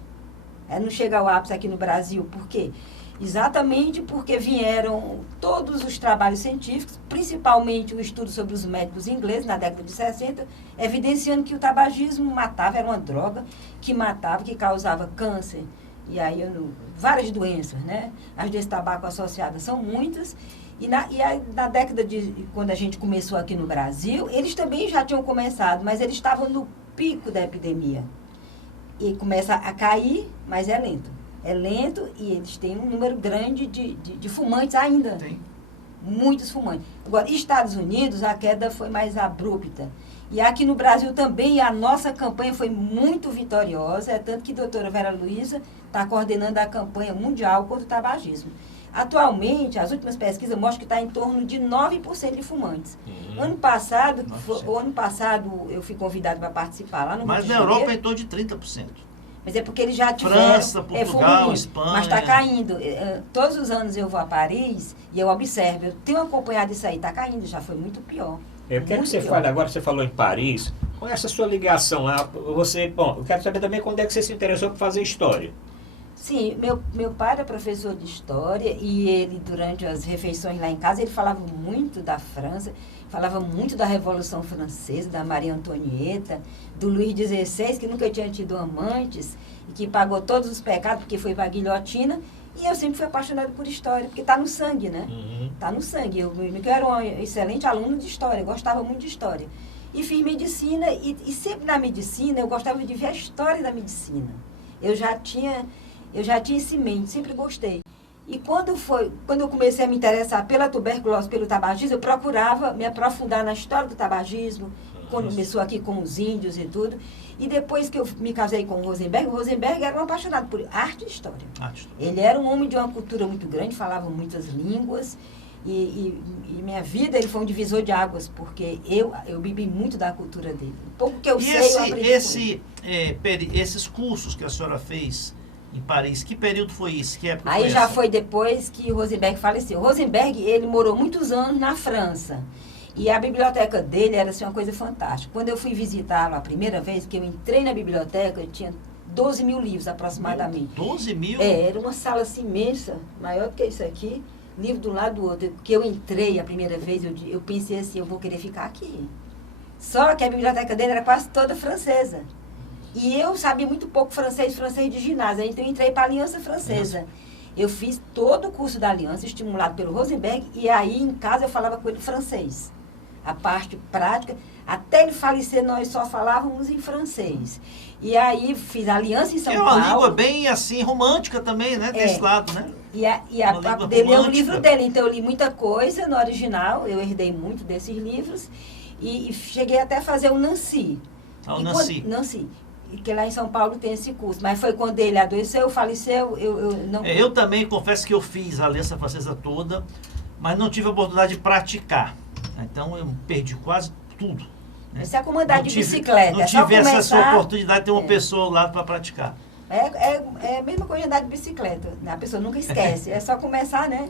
Ela não chega ao ápice aqui no Brasil. Por quê? Exatamente porque vieram todos os trabalhos científicos, principalmente o estudo sobre os médicos ingleses, na década de 60, evidenciando que o tabagismo matava, era uma droga que matava, que causava câncer, e aí várias doenças, né? As doenças de tabaco associadas são muitas, e na década quando a gente começou aqui no Brasil, eles também já tinham começado, mas eles estavam no pico da epidemia. E começa a cair, mas é lento. É lento e eles têm um número grande de fumantes ainda. Tem. Muitos fumantes. Agora, Estados Unidos, a queda foi mais abrupta. E aqui no Brasil também, a nossa campanha foi muito vitoriosa, é tanto que a doutora Vera Luiza está coordenando a campanha mundial contra o tabagismo. Atualmente, as últimas pesquisas mostram que está em torno de 9% de fumantes. Ano passado, eu fui convidado para participar lá no Rio Mas de na Janeiro. Europa é em torno de 30%. Mas é porque eles já tiveram. França, Portugal, Espanha. Mas está caindo. Todos os anos eu vou a Paris e eu observo. Eu tenho acompanhado isso aí. Está caindo, já foi muito pior. Eu quero que você fale agora, você falou em Paris, com essa sua ligação lá, eu quero saber também quando é que você se interessou por fazer história. Sim, meu pai era professor de história e ele, durante as refeições lá em casa, ele falava muito da França, falava muito da Revolução Francesa, da Maria Antonieta, do Luís XVI, que nunca tinha tido amantes e que pagou todos os pecados porque foi para a guilhotina. E eu sempre fui apaixonada por história, porque está no sangue, né? Está no sangue. Eu era uma excelente aluna de história, eu gostava muito de história. E fiz medicina e sempre na medicina eu gostava de ver a história da medicina. Eu já tinha isso em mente, sempre gostei. E quando eu comecei a me interessar pela tuberculose, pelo tabagismo, eu procurava me aprofundar na história do tabagismo, quando começou aqui com os índios e tudo. E depois que eu me casei com o Rosenberg era um apaixonado por arte e história. Ele era um homem de uma cultura muito grande, falava muitas línguas. E minha vida, ele foi um divisor de águas, porque eu bebi muito da cultura dele. Um pouco que eu sei, eu aprendi esses cursos que a senhora fez em Paris, que período foi isso? Que época Aí foi já essa? foi depois que o Rosenberg faleceu. O Rosenberg, ele morou muitos anos na França. E a biblioteca dele era assim, uma coisa fantástica. Quando eu fui visitá-lo a primeira vez, que eu entrei na biblioteca, eu tinha 12 mil livros aproximadamente. 12 mil? Era uma sala assim imensa, maior do que isso aqui, livro de um lado do outro. Que eu entrei a primeira vez, eu pensei assim, eu vou querer ficar aqui. Só que a biblioteca dele era quase toda francesa. E eu sabia muito pouco francês de ginásio, então eu entrei para a Aliança Francesa. Eu fiz todo o curso da Aliança, estimulado pelo Rosenberg, e aí em casa eu falava com ele francês. A parte prática, até ele falecer nós só falávamos em francês. E aí fiz a Aliança em São Paulo. É uma língua bem assim, romântica também, né? Desse lado, né? E a dele é um livro dele, então eu li muita coisa no original, eu herdei muito desses livros, e cheguei até a fazer o Nancy. O Nancy. Nancy. E que lá em São Paulo tem esse curso. Mas foi quando ele adoeceu, faleceu, eu não... Eu também confesso que eu fiz a Aliança Francesa toda, mas não tive a oportunidade de praticar. Então eu perdi quase tudo. Né? Isso é como andar de bicicleta. Não tive essa oportunidade de ter uma pessoa ao lado para praticar. É a mesma coisa de andar de bicicleta. A pessoa nunca esquece. É só começar, né?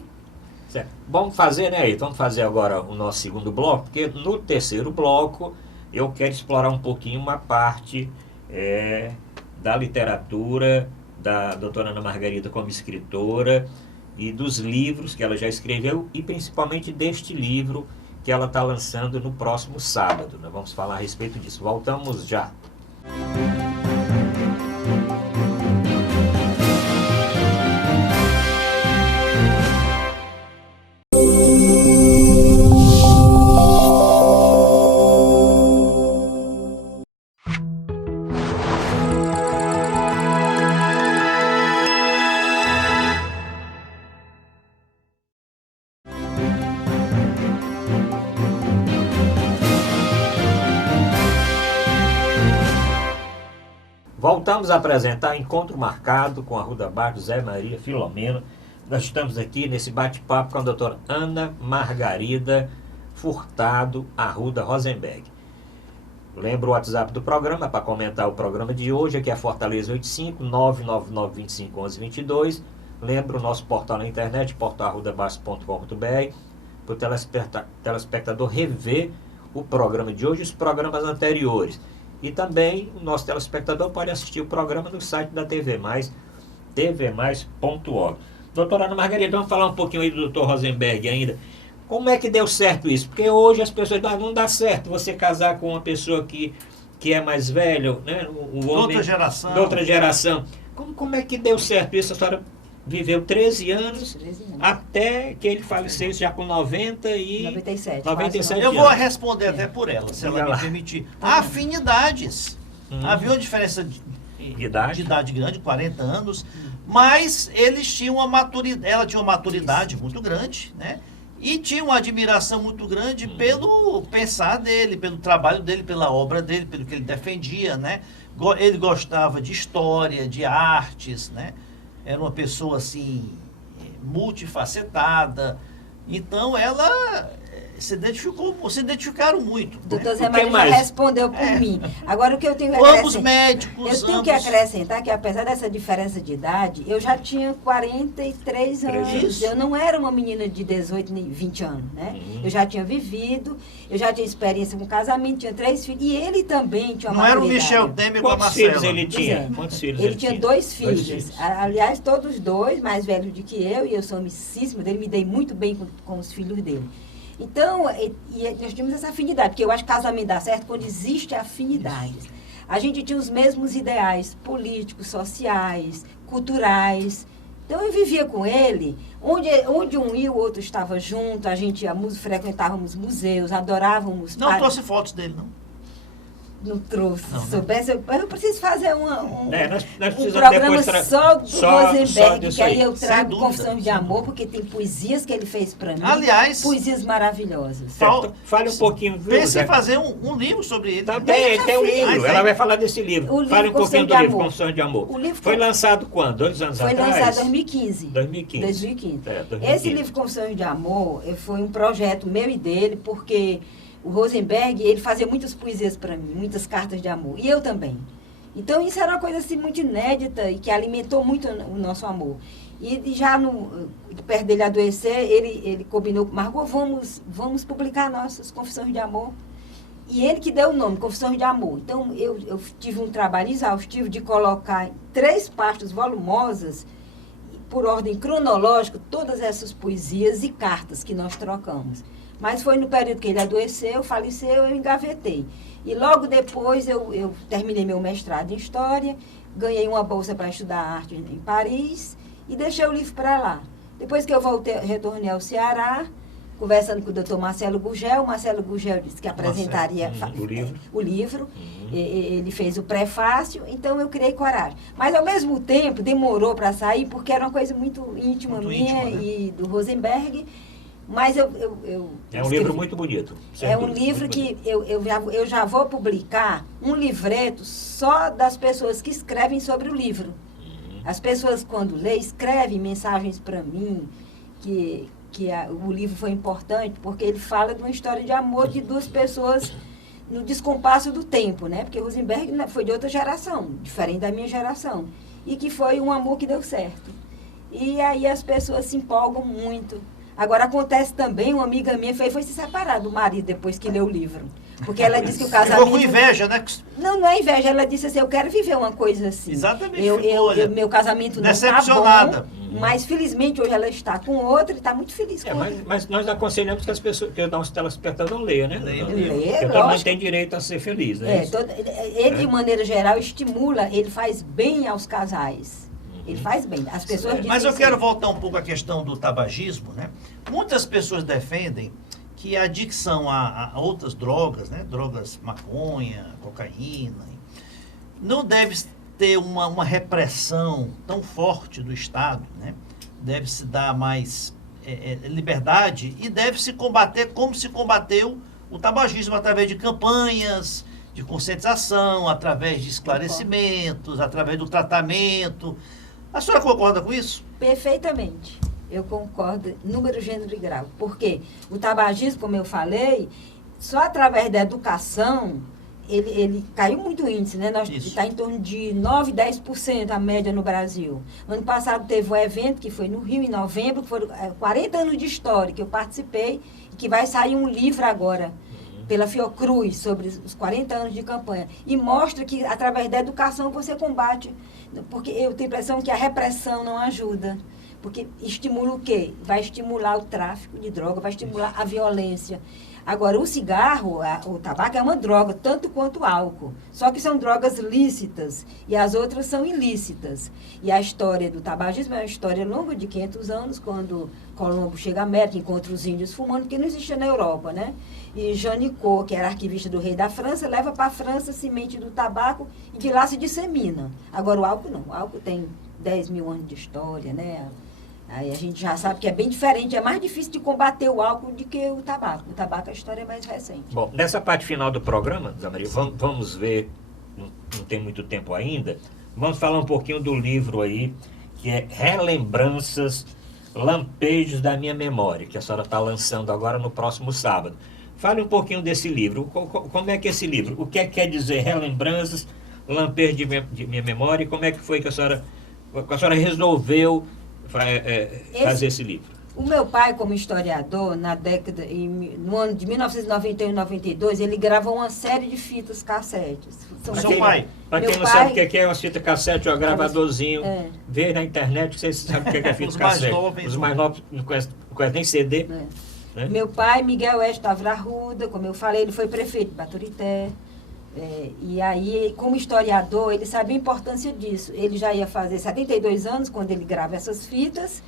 Certo. Vamos fazer, né, Ayrton? Vamos fazer agora o nosso segundo bloco, porque no terceiro bloco eu quero explorar um pouquinho uma parte da literatura da doutora Ana Margarida como escritora e dos livros que ela já escreveu e principalmente deste livro que ela está lançando no próximo sábado. Nós vamos falar a respeito disso. Voltamos já. Voltamos a apresentar Encontro Marcado com Arruda Barros, Zé Maria, Filomena. Nós estamos aqui nesse bate-papo com a doutora Ana Margarida Furtado Arruda Rosenberg. Lembro o WhatsApp do programa para comentar o programa de hoje, aqui é Fortaleza 85 999 25 11 22. Lembro o nosso portal na internet, portalarrudabarros.com.br, para o telespectador rever o programa de hoje e os programas anteriores. E também o nosso telespectador pode assistir o programa no site da TV Mais, tvmais.org. Doutora Ana Margarida, vamos falar um pouquinho aí do doutor Rosenberg ainda. Como é que deu certo isso? Porque hoje as pessoas dizem, não dá certo você casar com uma pessoa que é mais velha, né? Um homem de outra geração. Como é que deu certo isso? A senhora viveu 13 anos, até que ele faleceu já com 97 anos. Eu vou responder até por ela, se ela me permitir. Afinidades. Havia uma diferença de idade grande, 40 anos, mas eles tinham ela tinha uma maturidade muito grande, né? E tinha uma admiração muito grande pelo pensar dele, pelo trabalho dele, pela obra dele, pelo que ele defendia, né? Ele gostava de história, de artes, né? Era uma pessoa, assim, multifacetada. Então, ela se identificaram muito. Doutor Zé Maria já respondeu por mim. Agora, o que eu tenho que acrescentar... Ambos médicos, que acrescentar que, apesar dessa diferença de idade, eu já tinha 43 anos. Isso. Eu não era uma menina de 18, 20 anos, né? Eu já tinha vivido, eu já tinha experiência com casamento, tinha 3 filhos. E ele também tinha uma Não era o Michel Temer com a Quantos Marcela? filhos ele tinha? Quantos filhos ele tinha 2 filhos. 2 filhos. Aliás, todos 2, mais velhos do que eu, e eu sou amicíssima dele, me dei muito bem com os filhos dele. Então, nós tínhamos essa afinidade, porque eu acho que casamento dá certo quando existe afinidade. A gente tinha os mesmos ideais políticos, sociais, culturais. Então, eu vivia com ele, onde um ia, o outro estava junto, a gente frequentávamos museus, adorávamos... Não trouxe fotos dele, não? Não trouxe. Não, né? Soubesse, eu preciso fazer um programa só do Rosenberg, que aí eu Sem trago dúvida. Confissões de Amor, porque tem poesias que ele fez para mim. Aliás, poesias maravilhosas. Fale um pouquinho. Pense em fazer um livro sobre ele. Também, ele tem um livro. Ela vai falar desse livro. O livro Fale um pouquinho do livro, Amor. Confissões de Amor. O livro foi lançado quando? 2 anos foi atrás? Foi lançado em 2015. 2015. 2015. Esse livro, Confissões de Amor, foi um projeto meu e dele, porque... O Rosenberg, ele fazia muitas poesias para mim, muitas cartas de amor. E eu também. Então, isso era uma coisa assim, muito inédita e que alimentou muito o nosso amor. E já perto dele adoecer, ele combinou com Margot, vamos publicar nossas Confissões de Amor. E ele que deu o nome, Confissões de Amor. Então, eu tive um trabalho exaustivo de colocar em 3 pastas volumosas, por ordem cronológica, todas essas poesias e cartas que nós trocamos. Mas foi no período que ele adoeceu, faleceu, eu engavetei. E logo depois eu terminei meu mestrado em História, ganhei uma bolsa para estudar arte em Paris e deixei o livro para lá. Depois que eu retornei ao Ceará, conversando com o doutor Marcelo Gurgel, o Marcelo Gurgel disse que apresentaria o livro. Ele fez o prefácio, então eu criei coragem. Mas, ao mesmo tempo, demorou para sair, porque era uma coisa muito íntima minha, né? E do Rosenberg. Mas é um livro muito bonito. É um livro que eu já vou publicar um livreto só das pessoas que escrevem sobre o livro. As pessoas, quando lê, escrevem mensagens para mim, que o livro foi importante, porque ele fala de uma história de amor de 2 pessoas no descompasso do tempo, né? Porque Rosenberg foi de outra geração, diferente da minha geração. E que foi um amor que deu certo. E aí as pessoas se empolgam muito. Agora, acontece também, uma amiga minha foi se separar do marido depois que leu o livro. Porque ela disse que o casamento... Ficou com inveja, né? Não é inveja. Ela disse assim, eu quero viver uma coisa assim. Exatamente. Meu casamento não está bom, mas felizmente hoje ela está com outro e está muito feliz com outro. Mas nós aconselhamos que as pessoas, que o nosso telespectador leia, né? Porque todo mundo tem direito a ser feliz, né? Ele, de maneira geral, estimula, ele faz bem aos casais. Ele faz bem. As pessoas dizem. Mas eu quero voltar um pouco à questão do tabagismo, né? Muitas pessoas defendem que a adicção a outras drogas, né? Drogas maconha, cocaína, não deve ter uma repressão tão forte do Estado, né? Deve se dar mais liberdade e deve se combater como se combateu o tabagismo, através de campanhas, de conscientização, através de esclarecimentos, através do tratamento. A senhora concorda com isso? Perfeitamente. Eu concordo, número, gênero e grau. Porque o tabagismo, como eu falei, só através da educação, ele caiu muito o índice, né? Nós está em torno de 9, 10% a média no Brasil. Ano passado teve um evento que foi no Rio, em novembro, que foram 40 anos de história, que eu participei, e que vai sair um livro agora, pela Fiocruz, sobre os 40 anos de campanha. E mostra que, através da educação, você combate. Porque eu tenho a impressão que a repressão não ajuda. Porque estimula o quê? Vai estimular o tráfico de droga, vai estimular a violência. Agora, o cigarro, o tabaco é uma droga, tanto quanto o álcool. Só que são drogas lícitas e as outras são ilícitas. E a história do tabagismo é uma história longa de 500 anos, quando Colombo chega à América, encontra os índios fumando, que não existia na Europa, né? E Janicot, que era arquivista do rei da França, leva para a França a semente do tabaco e de lá se dissemina. Agora, o álcool não. O álcool tem 10 mil anos de história, né? Aí a gente já sabe que é bem diferente, é mais difícil de combater o álcool do que o tabaco. O tabaco, a história é mais recente. Bom, nessa parte final do programa, Zé Maria, vamos ver, não tem muito tempo ainda, vamos falar um pouquinho do livro aí, que é Relembranças, Lampejos da Minha Memória, que a senhora está lançando agora no próximo sábado. Fale um pouquinho desse livro. Como é que é esse livro? O que quer dizer Relembranças, Lampejos de Minha Memória, e como é que foi que a senhora resolveu fazer esse livro? O meu pai, como historiador, no ano de 1991 e 92, ele gravou uma série de fitas cassetes. Para quem não sabe o que é uma fita cassete, um gravadorzinho, vê na internet, vocês sabem o que é fita cassete. Os mais novos não conhecem nem CD. Né? Meu pai, Miguel Estávora Arruda, como eu falei, ele foi prefeito de Baturité. E aí, como historiador, ele sabe a importância disso. Ele já ia fazer 72 anos quando ele grava essas fitas.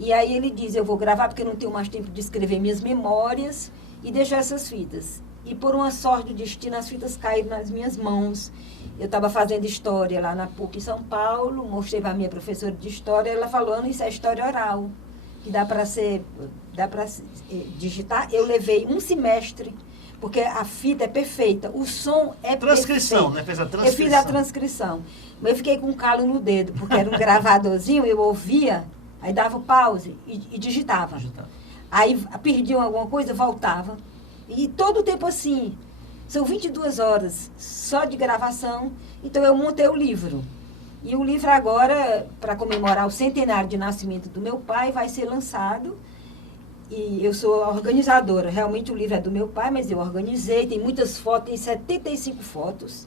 E aí ele diz, eu vou gravar porque eu não tenho mais tempo de escrever minhas memórias, e deixar essas fitas. E por uma sorte do destino, as fitas caíram nas minhas mãos. Eu estava fazendo história lá na PUC em São Paulo, mostrei para a minha professora de história, ela falou, isso é história oral, que dá para digitar. Eu levei um semestre, porque a fita é perfeita, o som é transcrição, perfeito. Né? Fez a transcrição. Eu fiz a transcrição. Mas eu fiquei com um calo no dedo, porque era um gravadorzinho, eu ouvia, aí dava o pause e digitava. Aí perdiam alguma coisa, voltava. E todo o tempo assim, são 22 horas só de gravação, então eu montei o livro. E o livro agora, para comemorar o centenário de nascimento do meu pai, vai ser lançado. E eu sou a organizadora. Realmente o livro é do meu pai, mas eu organizei. Tem muitas fotos, tem 75 fotos.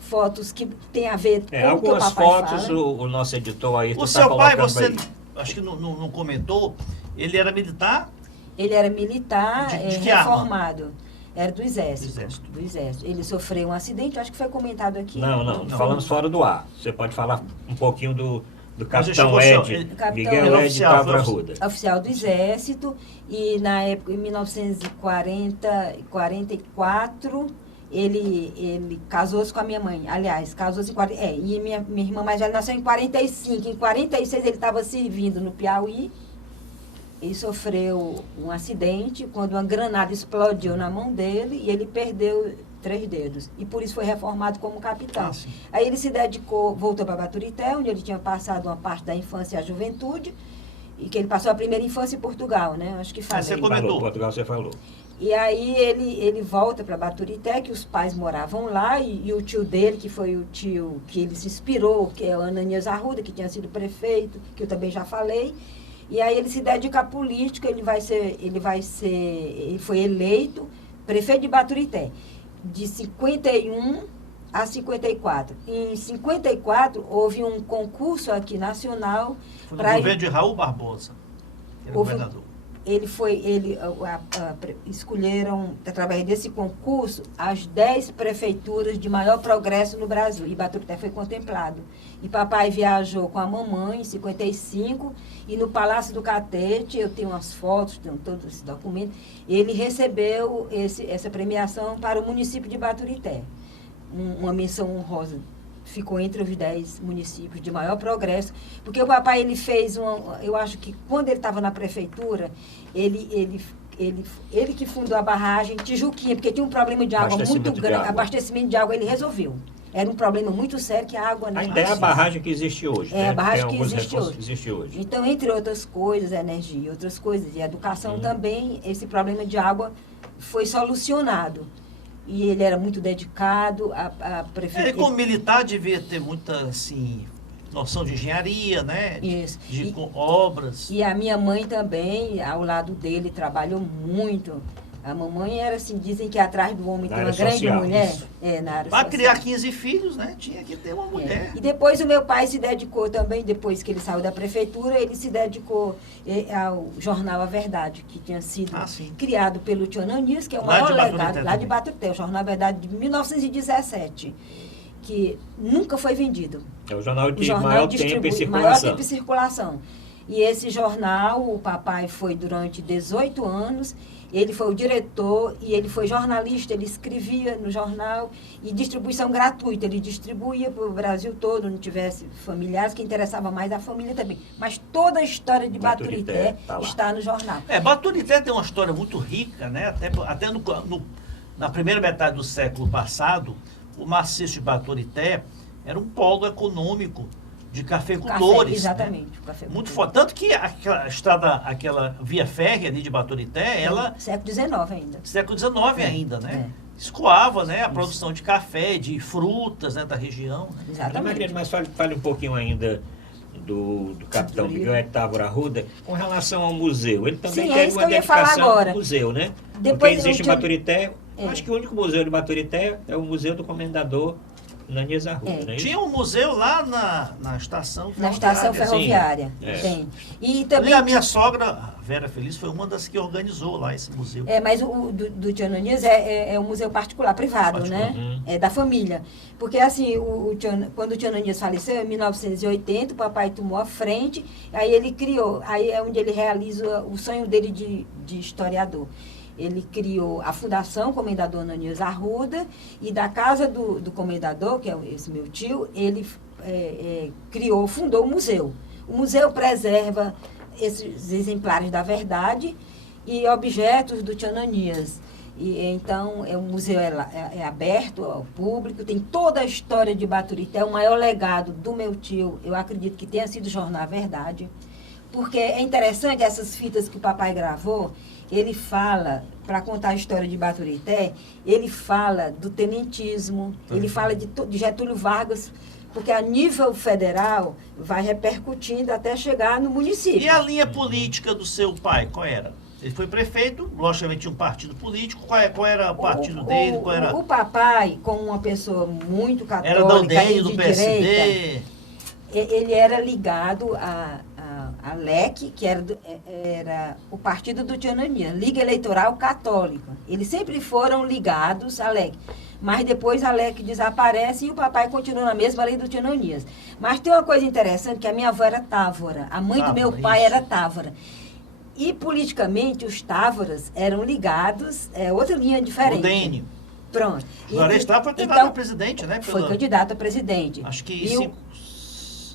Fotos que tem a ver com algumas o que o papai fotos, fala. o nosso editor aí o seu pai, você, aí. Acho que não comentou, ele era militar? Ele era militar, de reformado. Arma? Era do Exército. Do Exército. Ele sofreu um acidente, acho que foi comentado aqui. Não. Falamos fora do ar. Você pode falar um pouquinho do capitão Ed, Miguel Ed Távora Arruda. Oficial do Exército, e na época, em 1944, ele casou-se com a minha mãe. Aliás, casou-se em 40, e minha irmã mais velha nasceu em 45. Em 46 ele estava servindo no Piauí. Ele sofreu um acidente quando uma granada explodiu na mão dele e ele perdeu 3 dedos. E por isso foi reformado como capitão. Aí ele se dedicou, voltou para Baturité, onde ele tinha passado uma parte da infância e a juventude, e que ele passou a primeira infância em Portugal, né? Acho que falei. Você comentou. Portugal você falou. E aí ele volta para Baturité, que os pais moravam lá, e o tio dele, que foi o tio que ele se inspirou, que é o Ananias Arruda, que tinha sido prefeito, que eu também já falei. E aí ele se dedica à política, ele foi eleito prefeito de Baturité, de 51 a 54. Em 54, houve um concurso aqui nacional. Foi no governo de Raul Barbosa, que era governador. Escolheram, através desse concurso, as 10 prefeituras de maior progresso no Brasil. E Baturité foi contemplado. E papai viajou com a mamãe em 55, e no Palácio do Catete, eu tenho umas fotos, tenho todos esses documentos, ele recebeu essa premiação para o município de Baturité. Uma menção honrosa. Ficou entre os 10 municípios de maior progresso, porque o papai, ele fez eu acho que quando ele estava na prefeitura, ele ele que fundou a barragem Tijuquinha, porque tinha um problema de água muito grande, abastecimento de água ele resolveu. Era um problema muito sério que a água não ainda é a barragem que existe hoje. É, né? a barragem Tem que alguns existe hoje. hoje. Então, entre outras coisas, energia, outras coisas, e educação também, esse problema de água foi solucionado. E ele era muito dedicado à prefeitura. Ele, como militar, devia ter muita, assim, noção de engenharia, né? Isso. Com obras. E a minha mãe também, ao lado dele, trabalhou muito. A mamãe era assim, dizem que atrás do homem tem uma grande social, mulher. Na área para social. criar 15 filhos, né? Tinha que ter uma mulher. E depois o meu pai se dedicou também, depois que ele saiu da prefeitura, ele se dedicou ao jornal A Verdade, que tinha sido criado pelo Tio Ananias, que é o maior legado, lá de Baturité, o jornal A Verdade de 1917, que nunca foi vendido. É o jornal de maior tempo em circulação. E esse jornal, o papai foi durante 18 anos, ele foi o diretor e ele foi jornalista, ele escrevia no jornal e distribuição gratuita, ele distribuía para o Brasil todo, não tivesse familiares, que interessava mais a família também. Mas toda a história de Baturité está no jornal. Baturité tem uma história muito rica, né? Até na primeira metade do século passado, o maciço de Baturité era um polo econômico de cafeicultores. Exatamente. Né? Cafeicultor. Muito forte. Tanto que aquela via férrea ali de Baturité, ela... Século XIX ainda. Século XIX ainda, né? Escoava, né? A produção de café, de frutas, né? Da região. Exatamente. Mas fale um pouquinho ainda do capitão Miguel Távora Arruda com relação ao museu. Ele também teve uma dedicação ao museu, né? Porque existe em Baturité, acho que o único museu de Baturité é o Museu do Comendador Ananias Arruda, né? Tinha um museu lá na estação ferroviária. Na estação ferroviária, tem. E também a minha sogra, Vera Feliz, foi uma das que organizou lá esse museu. Mas o do Tio Ananias é um museu privado, né? É da família. Porque assim, quando o Tio Ananias faleceu, em 1980, o papai tomou a frente, aí ele criou, aí é onde ele realiza o sonho dele de historiador. Ele criou a Fundação Comendador Ananias Arruda e da casa do comendador, que é esse meu tio, ele fundou o museu. O museu preserva esses exemplares da verdade e objetos do Tio Ananias. Então, o museu é aberto ao público, tem toda a história de Baturité, o maior legado do meu tio, eu acredito que tenha sido o jornal A Verdade, porque é interessante essas fitas que o papai gravou. Ele fala, para contar a história de Baturité, ele fala do tenentismo, ele fala de Getúlio Vargas, porque a nível federal vai repercutindo até chegar no município. E a linha política do seu pai, qual era? Ele foi prefeito, logicamente tinha um partido político, qual era o partido dele? O papai, como uma pessoa muito católica, era da UDEM, do PSD? Direita, ele era ligado a LEC, que era o partido do Tio Ananias, Liga Eleitoral Católica. Eles sempre foram ligados à LEC. Mas depois a LEC desaparece e o papai continua na mesma lei do Tio Ananias. Mas tem uma coisa interessante, que a minha avó era Távora, a mãe do meu pai era Távora. E politicamente os Távoras eram ligados, outra linha diferente. O Dênio. Pronto. Juarez Távora foi candidato a presidente, né? Foi candidato a presidente. Acho que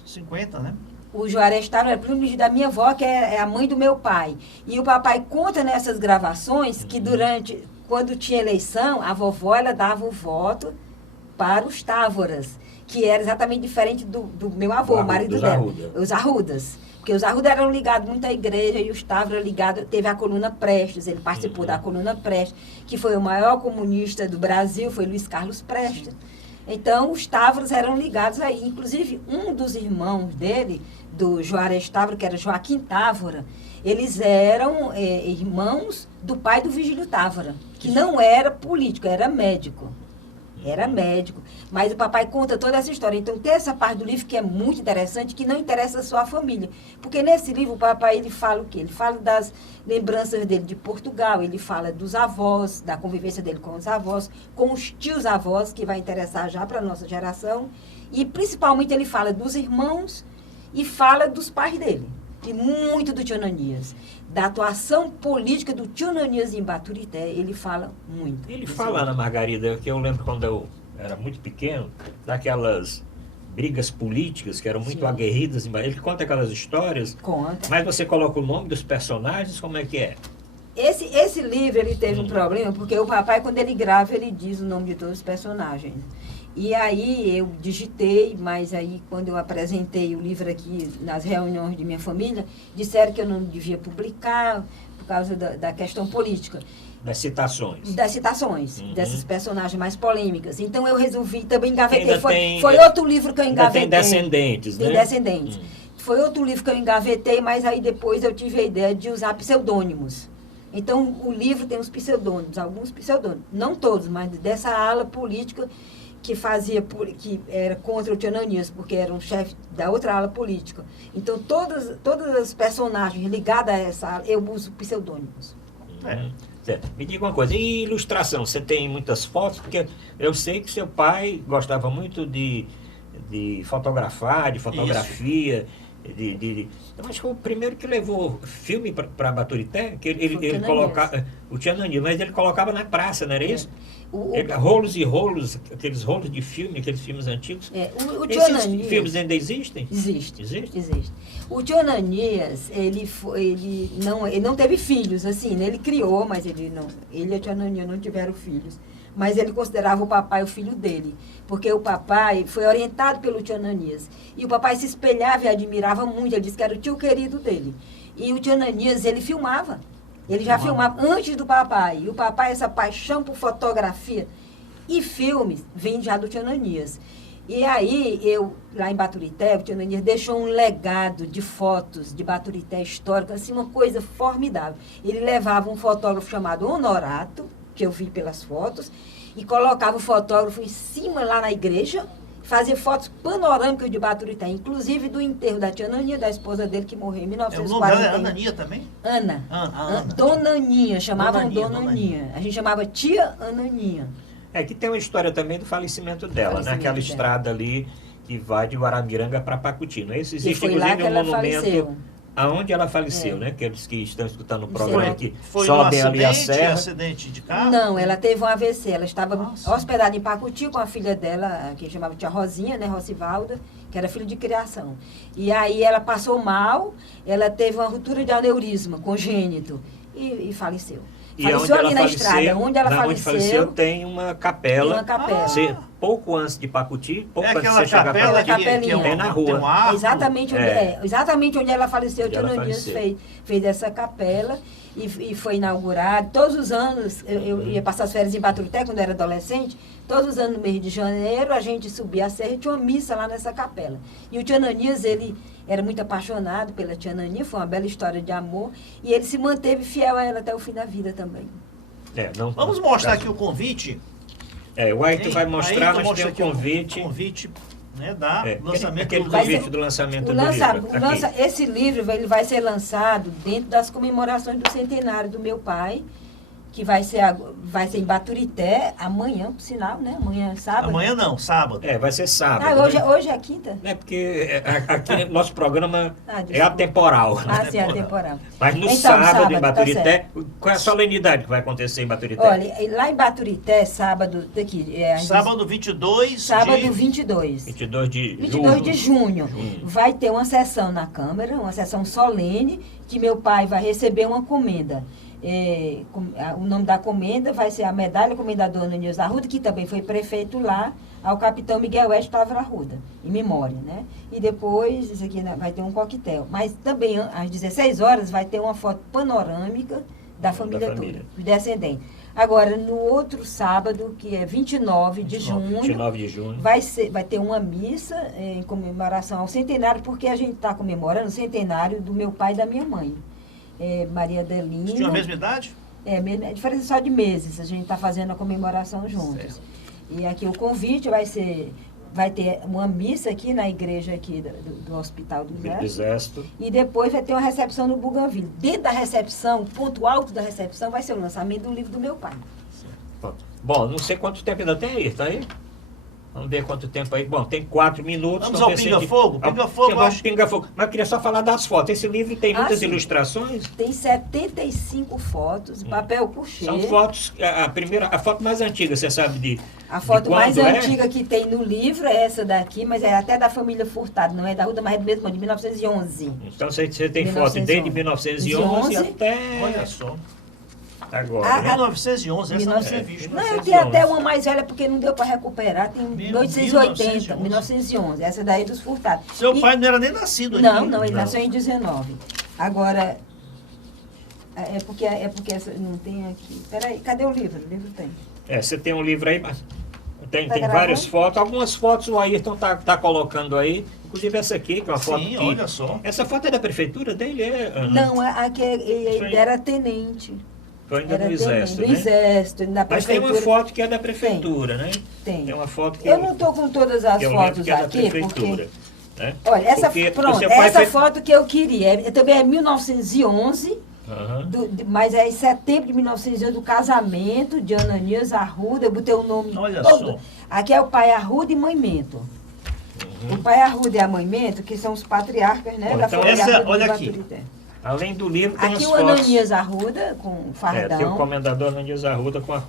50, né? O Juarez Távora era primo da minha avó, que é a mãe do meu pai. E o papai conta nessas gravações que quando tinha eleição, a vovó ela dava o voto para os Távoras, que era exatamente diferente do meu avô, o marido dela. Os Arrudas. Porque os Arruda eram ligados muito à igreja e os Távora ligados, teve a coluna Prestes, ele participou da coluna Prestes, que foi o maior comunista do Brasil, foi Luiz Carlos Prestes. Então, os Távoras eram ligados aí. Inclusive, um dos irmãos dele, do Juarez Távora, que era Joaquim Távora, eles eram irmãos do pai do Vigílio Távora, que não era político, era médico. Era médico. Mas o papai conta toda essa história. Então, tem essa parte do livro que é muito interessante, que não interessa só a família. Porque nesse livro, o papai, ele fala o quê? Ele fala das lembranças dele de Portugal, ele fala dos avós, da convivência dele com os avós, com os tios-avós, que vai interessar já para a nossa geração. E, principalmente, ele fala dos irmãos e fala dos pais dele. E muito do Tio Ananias. Da atuação política do Tio Ananias em Baturité, ele fala muito. Ele fala, Ana Margarida, que eu lembro quando eu era muito pequeno, daquelas brigas políticas que eram muito aguerridas. Ele conta aquelas histórias. Conta. Mas você coloca o nome dos personagens, como é que é? Esse livro ele teve um problema, porque o papai, quando ele grava, ele diz o nome de todos os personagens. E aí eu digitei, mas aí quando eu apresentei o livro aqui nas reuniões de minha família, disseram que eu não devia publicar por causa da questão política. Das citações. Das citações, dessas personagens mais polêmicas. Então eu resolvi, também engavetei. Ainda tem- Foi outro livro que eu engavetei. Tem Descendentes, né? Tem Descendentes. Foi outro livro que eu engavetei, mas aí depois eu tive a ideia de usar pseudônimos. Então o livro tem os pseudônimos, alguns pseudônimos. Não todos, mas dessa ala política que que era contra o Tio Ananias, porque era um chefe da outra ala política. Então todas as personagens ligadas a essa ala, eu uso pseudônimos. Certo. Me diga uma coisa, e ilustração? Você tem muitas fotos? Porque eu sei que seu pai gostava muito de fotografar, de fotografia. Eu acho que foi o primeiro que levou filme para Baturité, que ele colocava, o Tio Ananias, mas ele colocava na praça, não era isso? Rolos e rolos, aqueles rolos de filme, aqueles filmes antigos. O Tio Esses Ananias, filmes ainda existem? Existe. O Tio Ananias, ele não teve filhos, assim, né? Ele criou, mas ele e o Tio Ananias não tiveram filhos. Mas ele considerava o papai o filho dele, porque o papai foi orientado pelo Tio Ananias. E o papai se espelhava e admirava muito, ele disse que era o tio querido dele. E o Tio Ananias, ele filmava. Ele já filmava antes do papai. E o papai, essa paixão por fotografia e filmes, vem já do Tio Ananias. E aí, lá em Baturité, o Tio Ananias deixou um legado de fotos de Baturité histórica, assim, uma coisa formidável. Ele levava um fotógrafo chamado Honorato, que eu vi pelas fotos, e colocava o fotógrafo em cima lá na igreja, fazia fotos panorâmicas de Baturité, inclusive do enterro da tia Ananinha, da esposa dele, que morreu em 1940. O nome dela é Ananinha também? Ana. Dona Aninha, chamavam Dona Aninha. A gente chamava tia Ananinha. Que tem uma história também do falecimento dela, né? Aquela estrada ali que vai de Guaramiranga para Pacuti, não é isso? Existe, inclusive, um monumento aonde ela faleceu, né? Aqueles que estão escutando o programa aqui sobem ali a serra. Acidente de carro? Não, ela teve um AVC. Ela estava hospedada em Pacuti com a filha dela, que chamava tia Rosinha, né? Rosivalda, que era filha de criação. E aí ela passou mal, ela teve uma ruptura de aneurisma congênito e faleceu. Faleceu ali na estrada. Onde ela faleceu tem uma capela. Tem uma capela. Pouco antes de Pacuti, pouco antes de você chegar a Pacuti, é na rua. Exatamente onde ela faleceu, o Tio Ananias fez essa capela e foi inaugurado. Todos os anos, eu ia passar as férias em Baturité, quando eu era adolescente, todos os anos no mês de janeiro, a gente subia a serra e tinha uma missa lá nessa capela. E o Tio Ananias, ele era muito apaixonado pela tia Ananinha, foi uma bela história de amor, e ele se manteve fiel a ela até o fim da vida também. Vamos mostrar aqui o convite. O Ayrton vai mostrar, mas tem o convite. Convite, né, lançamento aquele convite do lançamento do livro. Esse livro ele vai ser lançado dentro das comemorações do centenário do meu pai, que vai ser em Baturité, amanhã, por sinal, né? Amanhã é sábado. Amanhã não, sábado. Vai ser sábado. Hoje é quinta? Porque aqui nosso programa é atemporal. Sim, atemporal. Mas no sábado em Baturité, qual é a solenidade que vai acontecer em Baturité? Olha, lá em Baturité, sábado, sábado 22 Sábado 22. 22 de junho. Vai ter uma sessão na Câmara, uma sessão solene, que meu pai vai receber uma comenda. O nome da comenda vai ser a medalha Comendador Ananias Arruda, que também foi prefeito lá, ao capitão Miguel West Távora Arruda, em memória, né? E depois, isso aqui vai ter um coquetel. Mas também, às 16 horas, vai ter uma foto panorâmica da família toda, dos descendentes. Agora, no outro sábado, que é 29 de junho, vai ter uma missa em comemoração ao centenário, porque a gente está comemorando o centenário do meu pai e da minha mãe. Maria Adelina. Vocês tinham a mesma idade? A diferença só de meses, a gente está fazendo a comemoração juntos. Certo. E aqui o convite vai ter uma missa aqui na igreja aqui do Hospital do Exército. E depois vai ter uma recepção no Bougainville. Dentro da recepção, o ponto alto da recepção vai ser o lançamento do livro do meu pai. Certo. Bom, não sei quanto tempo ainda tem aí, tá aí? Vamos ver quanto tempo aí. Bom, tem 4 minutos. Vamos ao Pinga-Fogo? Pinga-Fogo. Mas eu queria só falar das fotos. Esse livro tem muitas ilustrações? Tem 75 fotos, papel couché. São fotos, a foto mais antiga, você sabe A foto mais antiga que tem no livro é essa daqui, mas é até da família Furtado, não é da Ruda, mas é do mesmo ano, de 1911. Então você tem foto desde 1911 até... Olha só. Agora, né? 1911, essa não tinha 1900. visto. Não, eu 1911. tenho até uma mais velha porque não deu para recuperar, tem 1880, 1911. 1911, essa daí é dos furtados. Seu E- pai não era nem nascido Não, aqui. não, ele Não. nasceu em 19. Agora, é porque essa não tem aqui. Peraí, cadê o livro? O livro tem. Você tem um livro aí, mas tem Tá várias gravando? fotos. Algumas fotos o Ayrton tá colocando aí. Inclusive essa aqui, que é uma foto Sim, que... olha só. Essa foto é da prefeitura dele, Ana? Não, aqui ele Foi- era tenente. Foi ainda Era no Exército, tenente, né? do Exército, da Mas tem prefeitura. uma foto que é da prefeitura, né? Tem. Tem uma foto que Eu não estou com todas as que eu lembro fotos que é da aqui, prefeitura. porque... Né? Olha, essa, Porque pronto, o seu pai essa foi- foto que eu queria, também é 1911, Aham. mas é em setembro de 1911, do casamento de Ananias Arruda, eu botei o nome Olha todo. só. Aqui é o pai Arruda e mãe Mento. Uhum. O pai Arruda e a mãe Mento, que são os patriarcas, né, Bom, da então família essa- Arruda olha de aqui. Baturité. Além do livro, tem Aqui as o fotos. Ananias Arruda, com Tem o fardão. comendador Ananias Arruda com a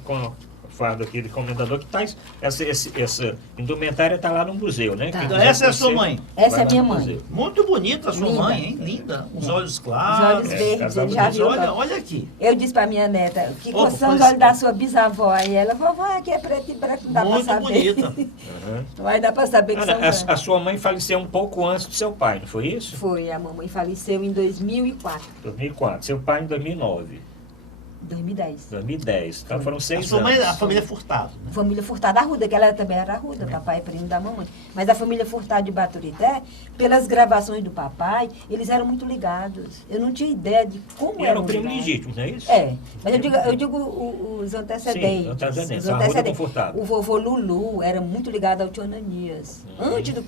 fardo aqui de comendador, que tá, essa indumentária está lá no museu, né? Tá. Quem Então, quiser essa é a sua conhecer, mãe? vai Essa é lá minha no mãe. museu. Muito bonita a sua Linda. mãe, hein? Linda. Os olhos Os claros. olhos verdes, casada ele já com viu. Olha, ó. olha aqui. Eu disse pra minha neta, que Opa, são os pois- olhos da sua bisavó. Aí ela, vovó, aqui é preto e branco, não dá Muito pra saber. bonita. Aham. Vai dar pra saber que Ana, são a brancos. sua mãe faleceu um pouco antes do seu pai, não foi isso? Foi, a mamãe faleceu em 2004, 2004. Seu pai em 2009, 2010. 2010. Então foram A 6 sua mãe, anos. a família Furtado. Né? Família Furtado Arruda, que ela também era Arruda, papai é primo da mamãe. Mas a família Furtado de Baturité, pelas gravações do papai, eles eram muito ligados. Eu não tinha ideia de como E era eram o primo ligados. legítimo, não é isso? É, mas eu digo os antecedentes. Sim, antecedentes, Os a Arruda com antecedentes. Furtado. O vovô Lulu era muito ligado ao tio Ananias. Antes do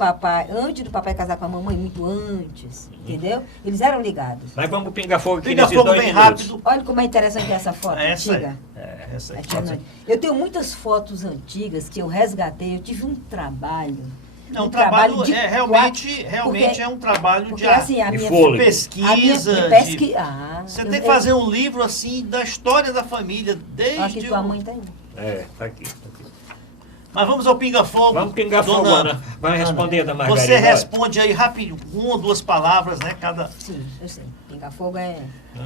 papai casar com a mamãe, muito antes, entendeu? Eles eram ligados. Mas vamos pingar fogo aqui Pinga nesses fogo 2 bem minutos. rápido. Olha como é interessante essa foto Essa antiga. Essa A aqui. tia Ananias. Eu tenho muitas fotos antigas que eu resgatei. Eu tive um trabalho. Não, um o trabalho de realmente porque- é um trabalho Porque de assim, a de minha fôlego. pesquisa. a minha de- pesqui... Você tem que fazer um livro assim da história da família, Acho que desde. tua mãe tem. Tá aqui. Tá aqui. Mas vamos ao Pinga Fogo. Vamos pingar fogo, Dona Ana. Vai responder da Ana, Margarida. Você responde aí rapidinho, uma ou duas palavras, né? Cada. Sim, eu sei. Pinga Fogo é.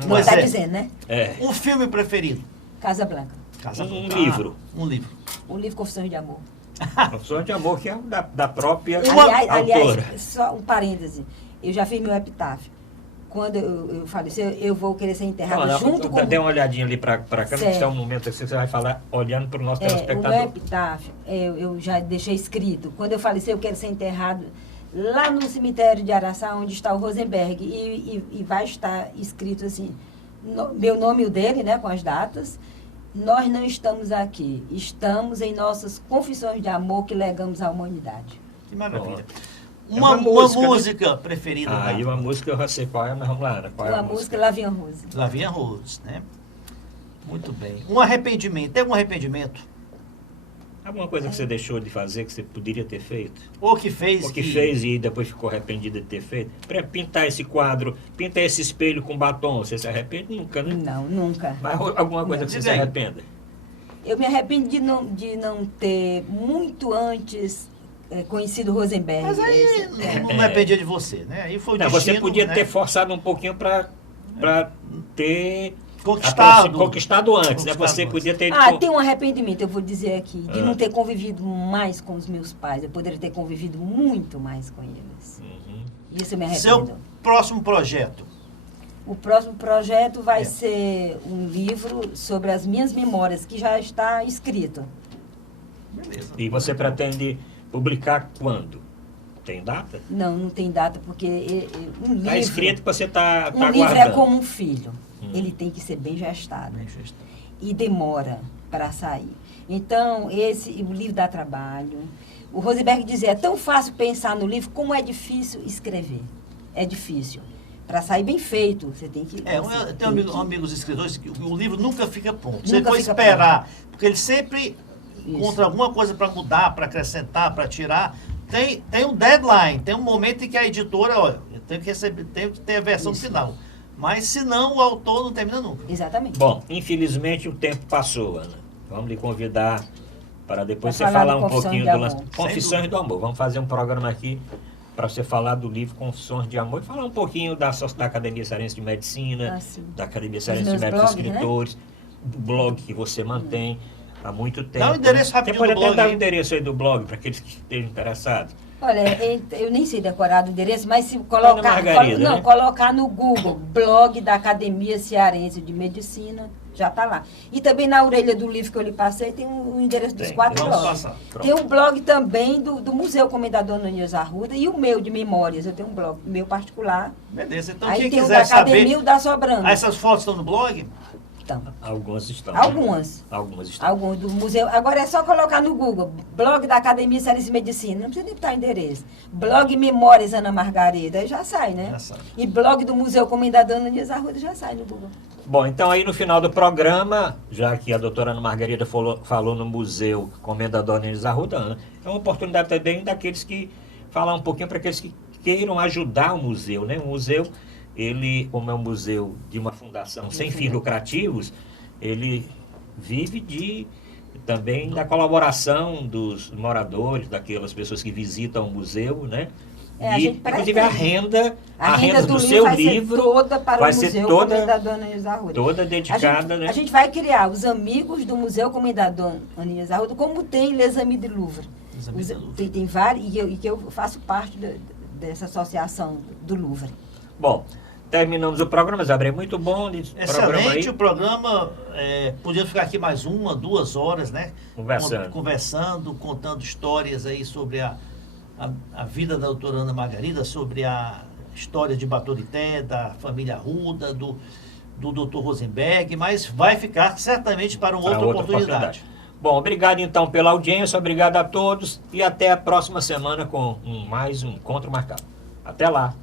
Pois Tá é. dizendo, né? É. Um filme preferido. Casa Blanca. Casa Um Blanca. livro. Um livro. O livro Confissões de Amor. Confissões de Amor, que é da própria Aliás, autora. só um parêntese. Eu já fiz meu epitáfio. Quando eu falecer, eu vou querer ser enterrado Não, junto com dê uma olhadinha ali para cá, que Certo. é um momento que você vai falar olhando para o nosso o meu telespectador. epitáfio, eu já deixei escrito. Quando eu falecer, eu quero ser enterrado lá no cemitério de Araçá, onde está o Rosenberg. E vai estar escrito assim, meu nome e o dele, né, com as datas. Nós não estamos aqui. Estamos em nossas confissões de amor que legamos à humanidade. Que maravilha. É Uma uma música, música, preferida. Ah, e uma música eu já sei qual é, mas vamos lá, Ana. Qual é Uma a música Lavinha Rose. Lavinha Rose, né? Muito bem. Um arrependimento. Tem algum arrependimento? Alguma coisa que você deixou de fazer que você poderia ter feito? Ou que fez? Ou que fez e depois ficou arrependida de ter feito? Por exemplo, pintar esse quadro, pintar esse espelho com batom, você se arrepende? Nunca, né? Não, nunca. Mas alguma coisa que você se Diga aí. arrependa? Eu me arrependo de não ter muito antes conhecido Rosenberg. Mas aí não dependia de você, né? Aí foi o Não, destino, você podia né? ter forçado um pouquinho para ter Conquistado antes, né? Você antes. podia ter... Tem um arrependimento, eu vou dizer aqui, de Ah. não ter convivido mais com os meus pais. Eu poderia ter convivido muito mais com eles. Uhum. Isso eu me arrependo. Seu próximo projeto. O próximo projeto vai É. ser um livro sobre as minhas memórias, que já está escrito. Beleza. E você pretende publicar quando? Tem data? Não tem data, porque um livro... Está escrito que você está Um aguardando. livro é como um filho. Hum. Ele tem que ser bem gestado. Bem justo. E demora para sair. Então, o livro dá trabalho. O Rosenberg dizia, é tão fácil pensar no livro, como é difícil escrever. É difícil. Para sair bem feito, você tem que... Eu tenho amigos escritores que o livro nunca fica pronto. Você Nunca pode fica esperar, porque ele sempre Isso. encontra alguma coisa para mudar, para acrescentar, para tirar. Tem um deadline, tem um momento em que a editora, olha, tem que ter a versão Isso. final. Mas senão o autor não termina nunca. Exatamente. Bom, infelizmente o tempo passou, Ana. Vamos lhe convidar para depois Pra você falar falar do um Confissões pouquinho de do Amor. lance. Confissões do Amor. Vamos fazer um programa aqui para você falar do livro Confissões de Amor e falar um pouquinho da Academia Cearense de Medicina, Ah, sim. da Academia Os Cearense de meus Médicos blogs, né? Escritores. blog que você mantém há muito tempo. Dá o endereço rapidinho Você pode do até blog dar o aí. endereço aí do blog, para aqueles que estejam interessados. Olha, eu nem sei decorar o endereço, mas se Ana colocar, Margarida, né? colocar no Google, blog da Academia Cearense de Medicina, já está lá. E também na orelha do livro que eu lhe passei tem o endereço dos Tem, 4 vamos blogs. passar. Tem um blog também do Museu Comendador Ananias Arruda e o meu de memórias. Eu tenho um blog meu particular. Beleza, então Aí quem tem o quiser da Academia e saber... o da Sobrando. Essas fotos estão no blog? Então, Algumas estão. algumas. Algumas estão. Alguns do museu. Agora é só colocar no Google, blog da Academia Cearense de Medicina, não precisa nem botar endereço. Blog Memórias Ana Margarida, aí já sai, né? Já sai. E blog do Museu Comendador Ananias Arruda já sai no Google. Bom, então aí no final do programa, já que a doutora Ana Margarida falou no Museu Comendador Ananias Arruda, é uma oportunidade também daqueles que falar um pouquinho para aqueles que queiram ajudar o museu, né? O museu, ele, como é um museu de uma fundação sem fins lucrativos, ele vive também da colaboração dos moradores, daquelas pessoas que visitam o museu, né? A E, gente inclusive a pretende. renda do seu vai livro ser toda para vai o ser Museu toda- Comendador Ananias Arruda. toda dedicada, né? A gente vai criar os amigos do Museu Comendador Ananias Arruda, como tem Les Amis de Louvre. Les Amis de Louvre. Tem vários, e que eu faço parte dessa associação do Louvre. Bom, terminamos o programa, Zé Abreu, muito bom. Excelente o programa. Podíamos ficar aqui mais 1, 2 horas, né? Conversando, contando histórias aí sobre a vida da doutora Ana Margarida, sobre a história de Baturité, da família Arruda, do doutor Rosenberg, mas vai ficar certamente para uma outra oportunidade. Bom, obrigado então pela audiência, obrigado a todos e até a próxima semana com mais um Encontro Marcado. Até lá!